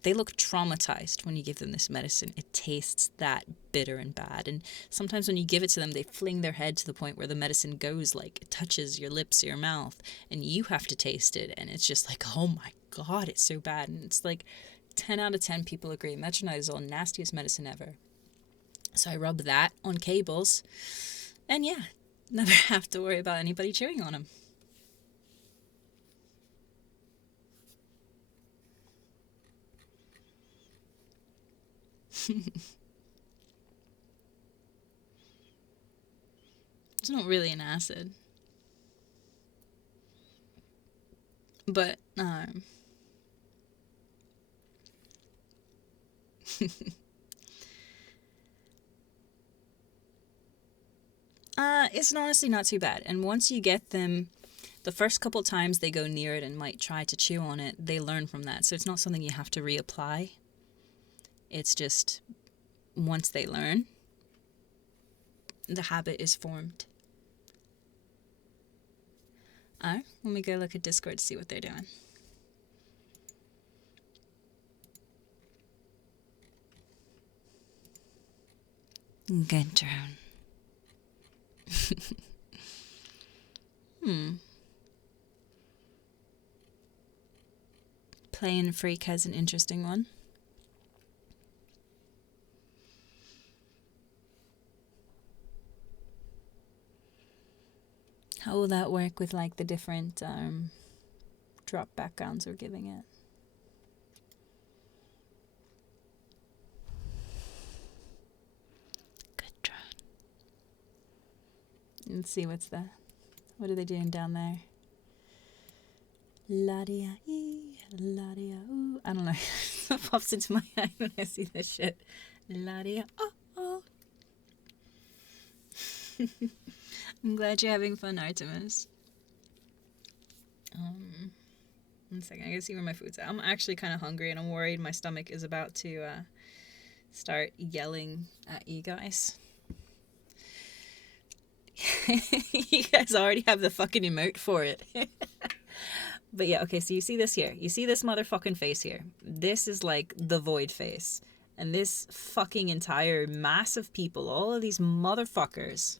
they look traumatized when you give them this medicine. It tastes that bitter and bad. And sometimes when you give it to them, they fling their head to the point where the medicine goes, like, it touches your lips or your mouth, and you have to taste it. And it's just like, oh my God, it's so bad. And it's like 10 out of 10 people agree metronidazole, nastiest medicine ever. So I rub that on cables, and yeah, never have to worry about anybody chewing on them. It's not really an acid, but it's honestly not too bad. And once you get them, the first couple times they go near it and might try to chew on it, they learn from that. So it's not something you have to reapply. It's just once they learn, the habit is formed. Alright, let me go look at Discord to see what they're doing. Good drone. Play and Freak has an interesting one. How will that work with like the different drop backgrounds we're giving it? Good drone. Let's see what are they doing down there? La-dia ee, la-dia ooh. I don't know. It pops into my head when I see this shit. La-dia oh. I'm glad you're having fun, Artemis. 1 second, I gotta see where my food's at. I'm actually kind of hungry and I'm worried my stomach is about to start yelling at you guys. You guys already have the fucking emote for it. But yeah, okay, so you see this here. You see this motherfucking face here. This is like the void face. And this fucking entire mass of people, all of these motherfuckers,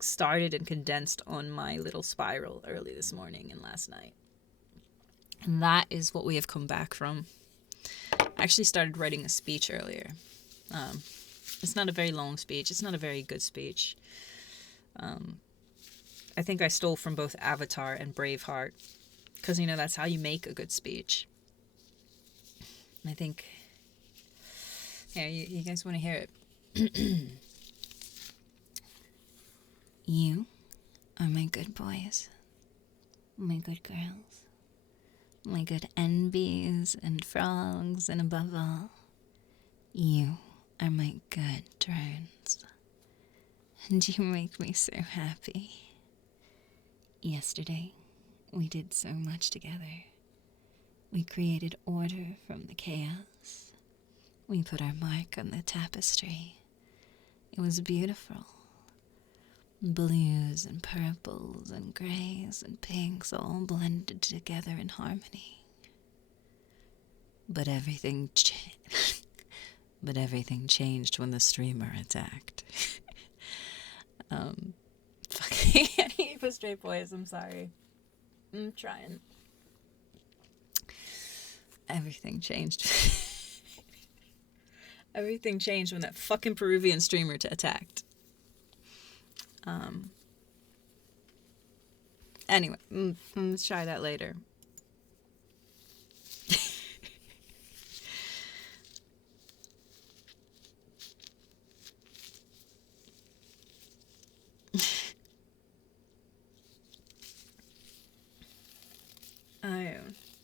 started and condensed on my little spiral early this morning and last night. And that is what we have come back from. I actually started writing a speech earlier. It's not a very long speech. It's not a very good speech. I think I stole from both Avatar and Braveheart, because, you know, that's how you make a good speech. And I think, yeah, you guys want to hear it. You are my good boys, my good girls, my good NBs and frogs, and above all, you are my good drones. And you make me so happy. Yesterday, we did so much together. We created order from the chaos. We put our mark on the tapestry. It was beautiful. blues and purples and greys and pinks all blended together in harmony. But everything changed when the streamer attacked. Fucking I can't put straight voice, I'm sorry. I'm trying. Everything changed. Everything changed when that fucking Peruvian streamer attacked. Anyway, let's try that later.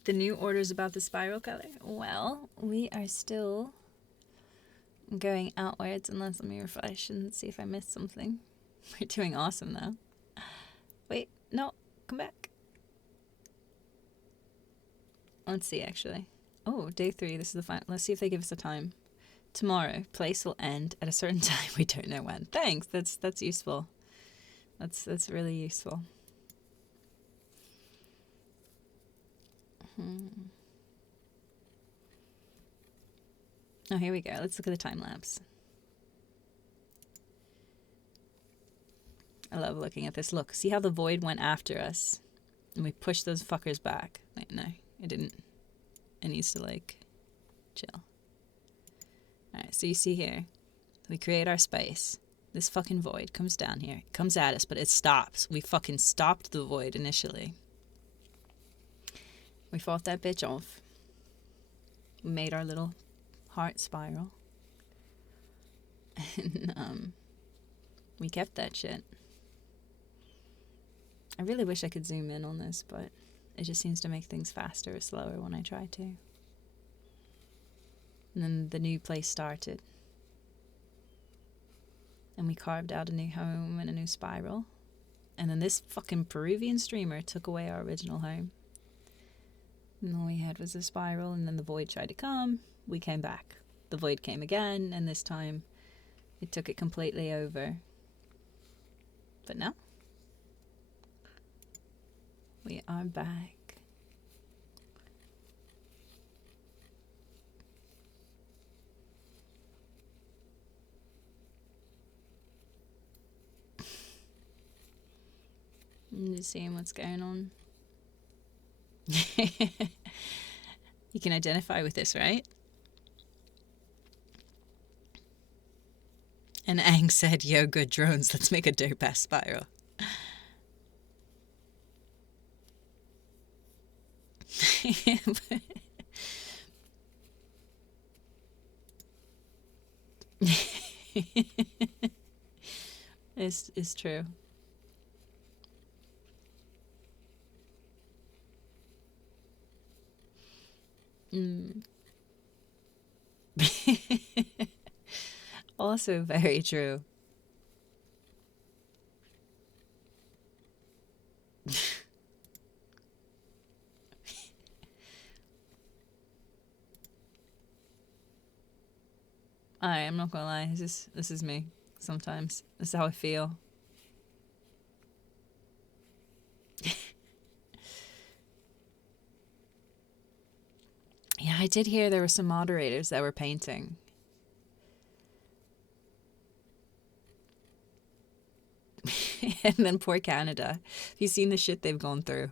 The new orders about the spiral color? Well, we are still going outwards, unless let me refresh and see if I missed something. We're doing awesome though. Wait, no, come back. Let's see actually. Oh, day 3, this is the final. Let's see if they give us a time. Tomorrow, place will end at a certain time. We don't know when. Thanks, that's useful. That's really useful. Oh, here we go. Let's look at the time lapse. I love looking at this. Look, see how the void went after us? And we pushed those fuckers back. Wait, no, it didn't. It needs to, like, chill. Alright, so you see here. We create our space. This fucking void comes down here. It comes at us, but it stops. We fucking stopped the void initially. We fought that bitch off. We made our little heart spiral. And, we kept that shit. I really wish I could zoom in on this, but it just seems to make things faster or slower when I try to. And then the new place started. And we carved out a new home and a new spiral. And then this fucking Peruvian streamer took away our original home. And all we had was a spiral, and then the void tried to come. We came back. The void came again, and this time it took it completely over. But now we are back. I'm just seeing what's going on. You can identify with this, right? And Aang said, yo, good drones, let's make a dope-ass spiral. It's true. Also very true. I'm not gonna lie, this is me sometimes. This is how I feel. Yeah, I did hear there were some moderators that were painting. And then poor Canada. Have you seen the shit they've gone through?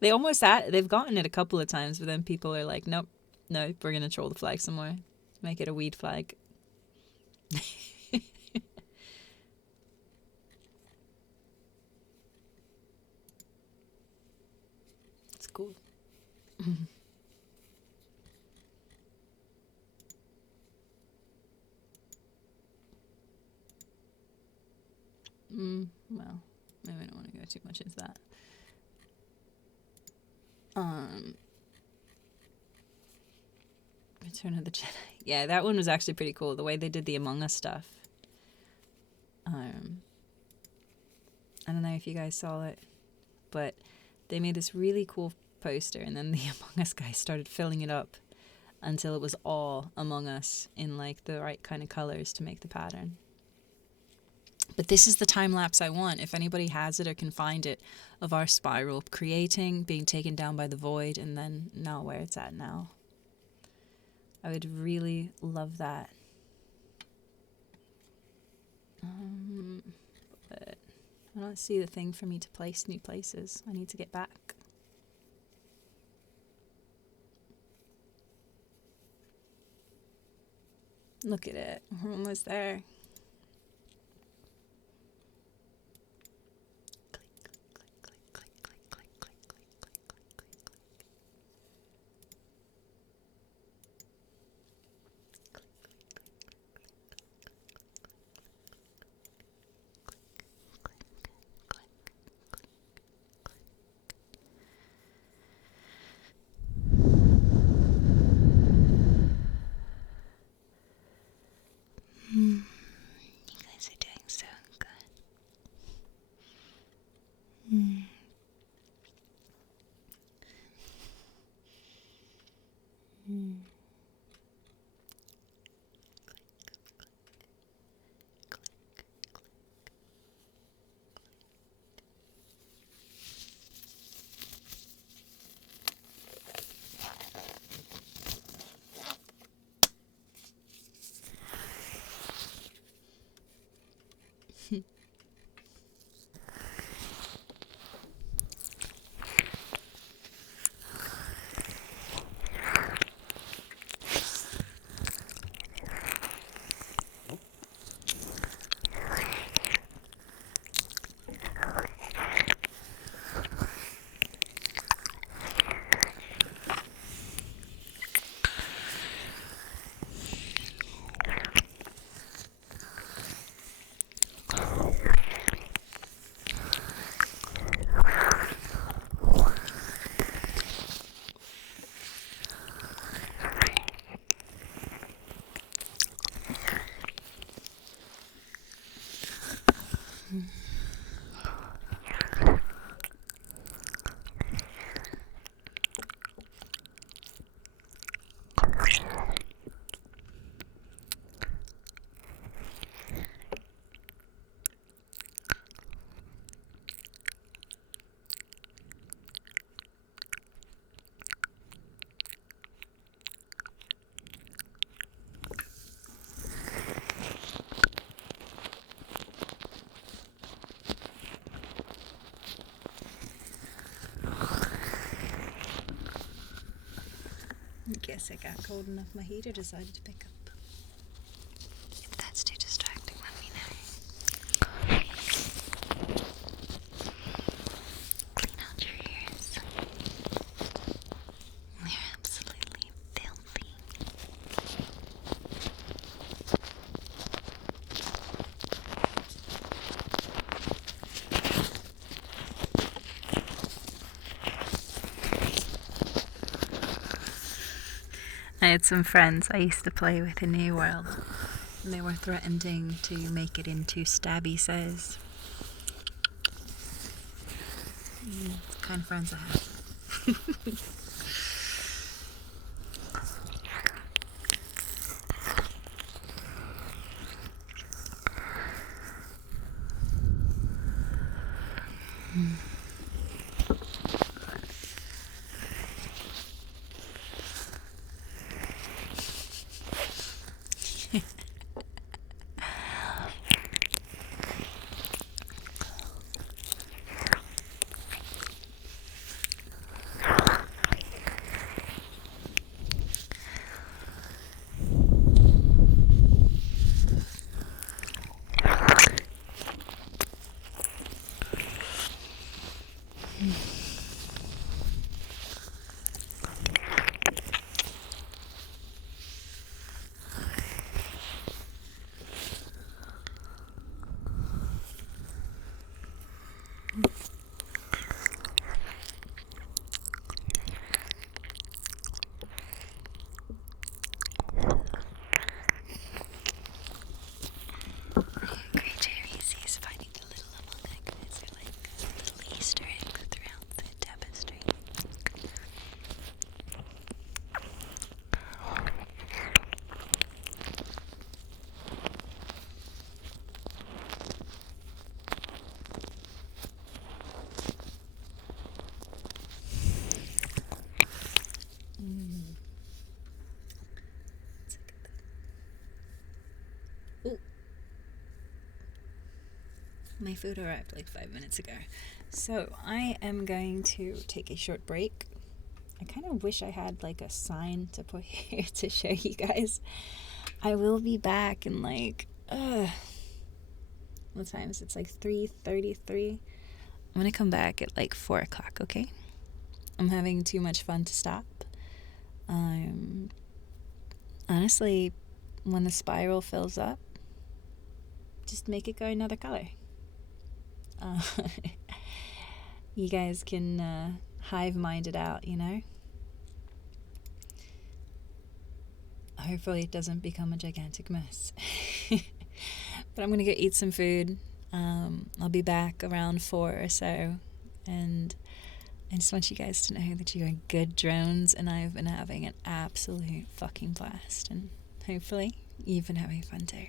They've gotten it a couple of times, but then people are like, nope, no, we're gonna troll the flag some more. Make it a weed flag. It's cool. Well, maybe I don't want to go too much into that. Return of the Jedi. Yeah, that one was actually pretty cool. The way they did the Among Us stuff. I don't know if you guys saw it, but they made this really cool poster, and then the Among Us guy started filling it up until it was all among us in like the right kind of colors to make the pattern. But this is the time lapse I want. If anybody has it or can find it, of our spiral creating, being taken down by the void, and then now where it's at now. I would really love that. But I don't see the thing for me to place new places. I need to get back. Look at it. We're almost there. You guys are doing so good. I guess it got cold enough my heater decided to pick up. If that's too distracting, let me know. Clean out your ears. They're absolutely filthy. I had some friends I used to play with in New World, and they were threatening to make it into ShibbySays. It's the kind of friends I have. My food arrived like 5 minutes ago. So I am going to take a short break. I kind of wish I had like a sign to put here to show you guys. I will be back in like, what time is it? It's like 3:33. I'm gonna come back at like 4 o'clock, okay? I'm having too much fun to stop. Honestly, when the spiral fills up, just make it go another color. You guys can hive mind it out, you know? Hopefully it doesn't become a gigantic mess. But I'm gonna go eat some food. I'll be back around 4 or so, and I just want you guys to know that you are good drones, and I've been having an absolute fucking blast, and hopefully you've been having fun too.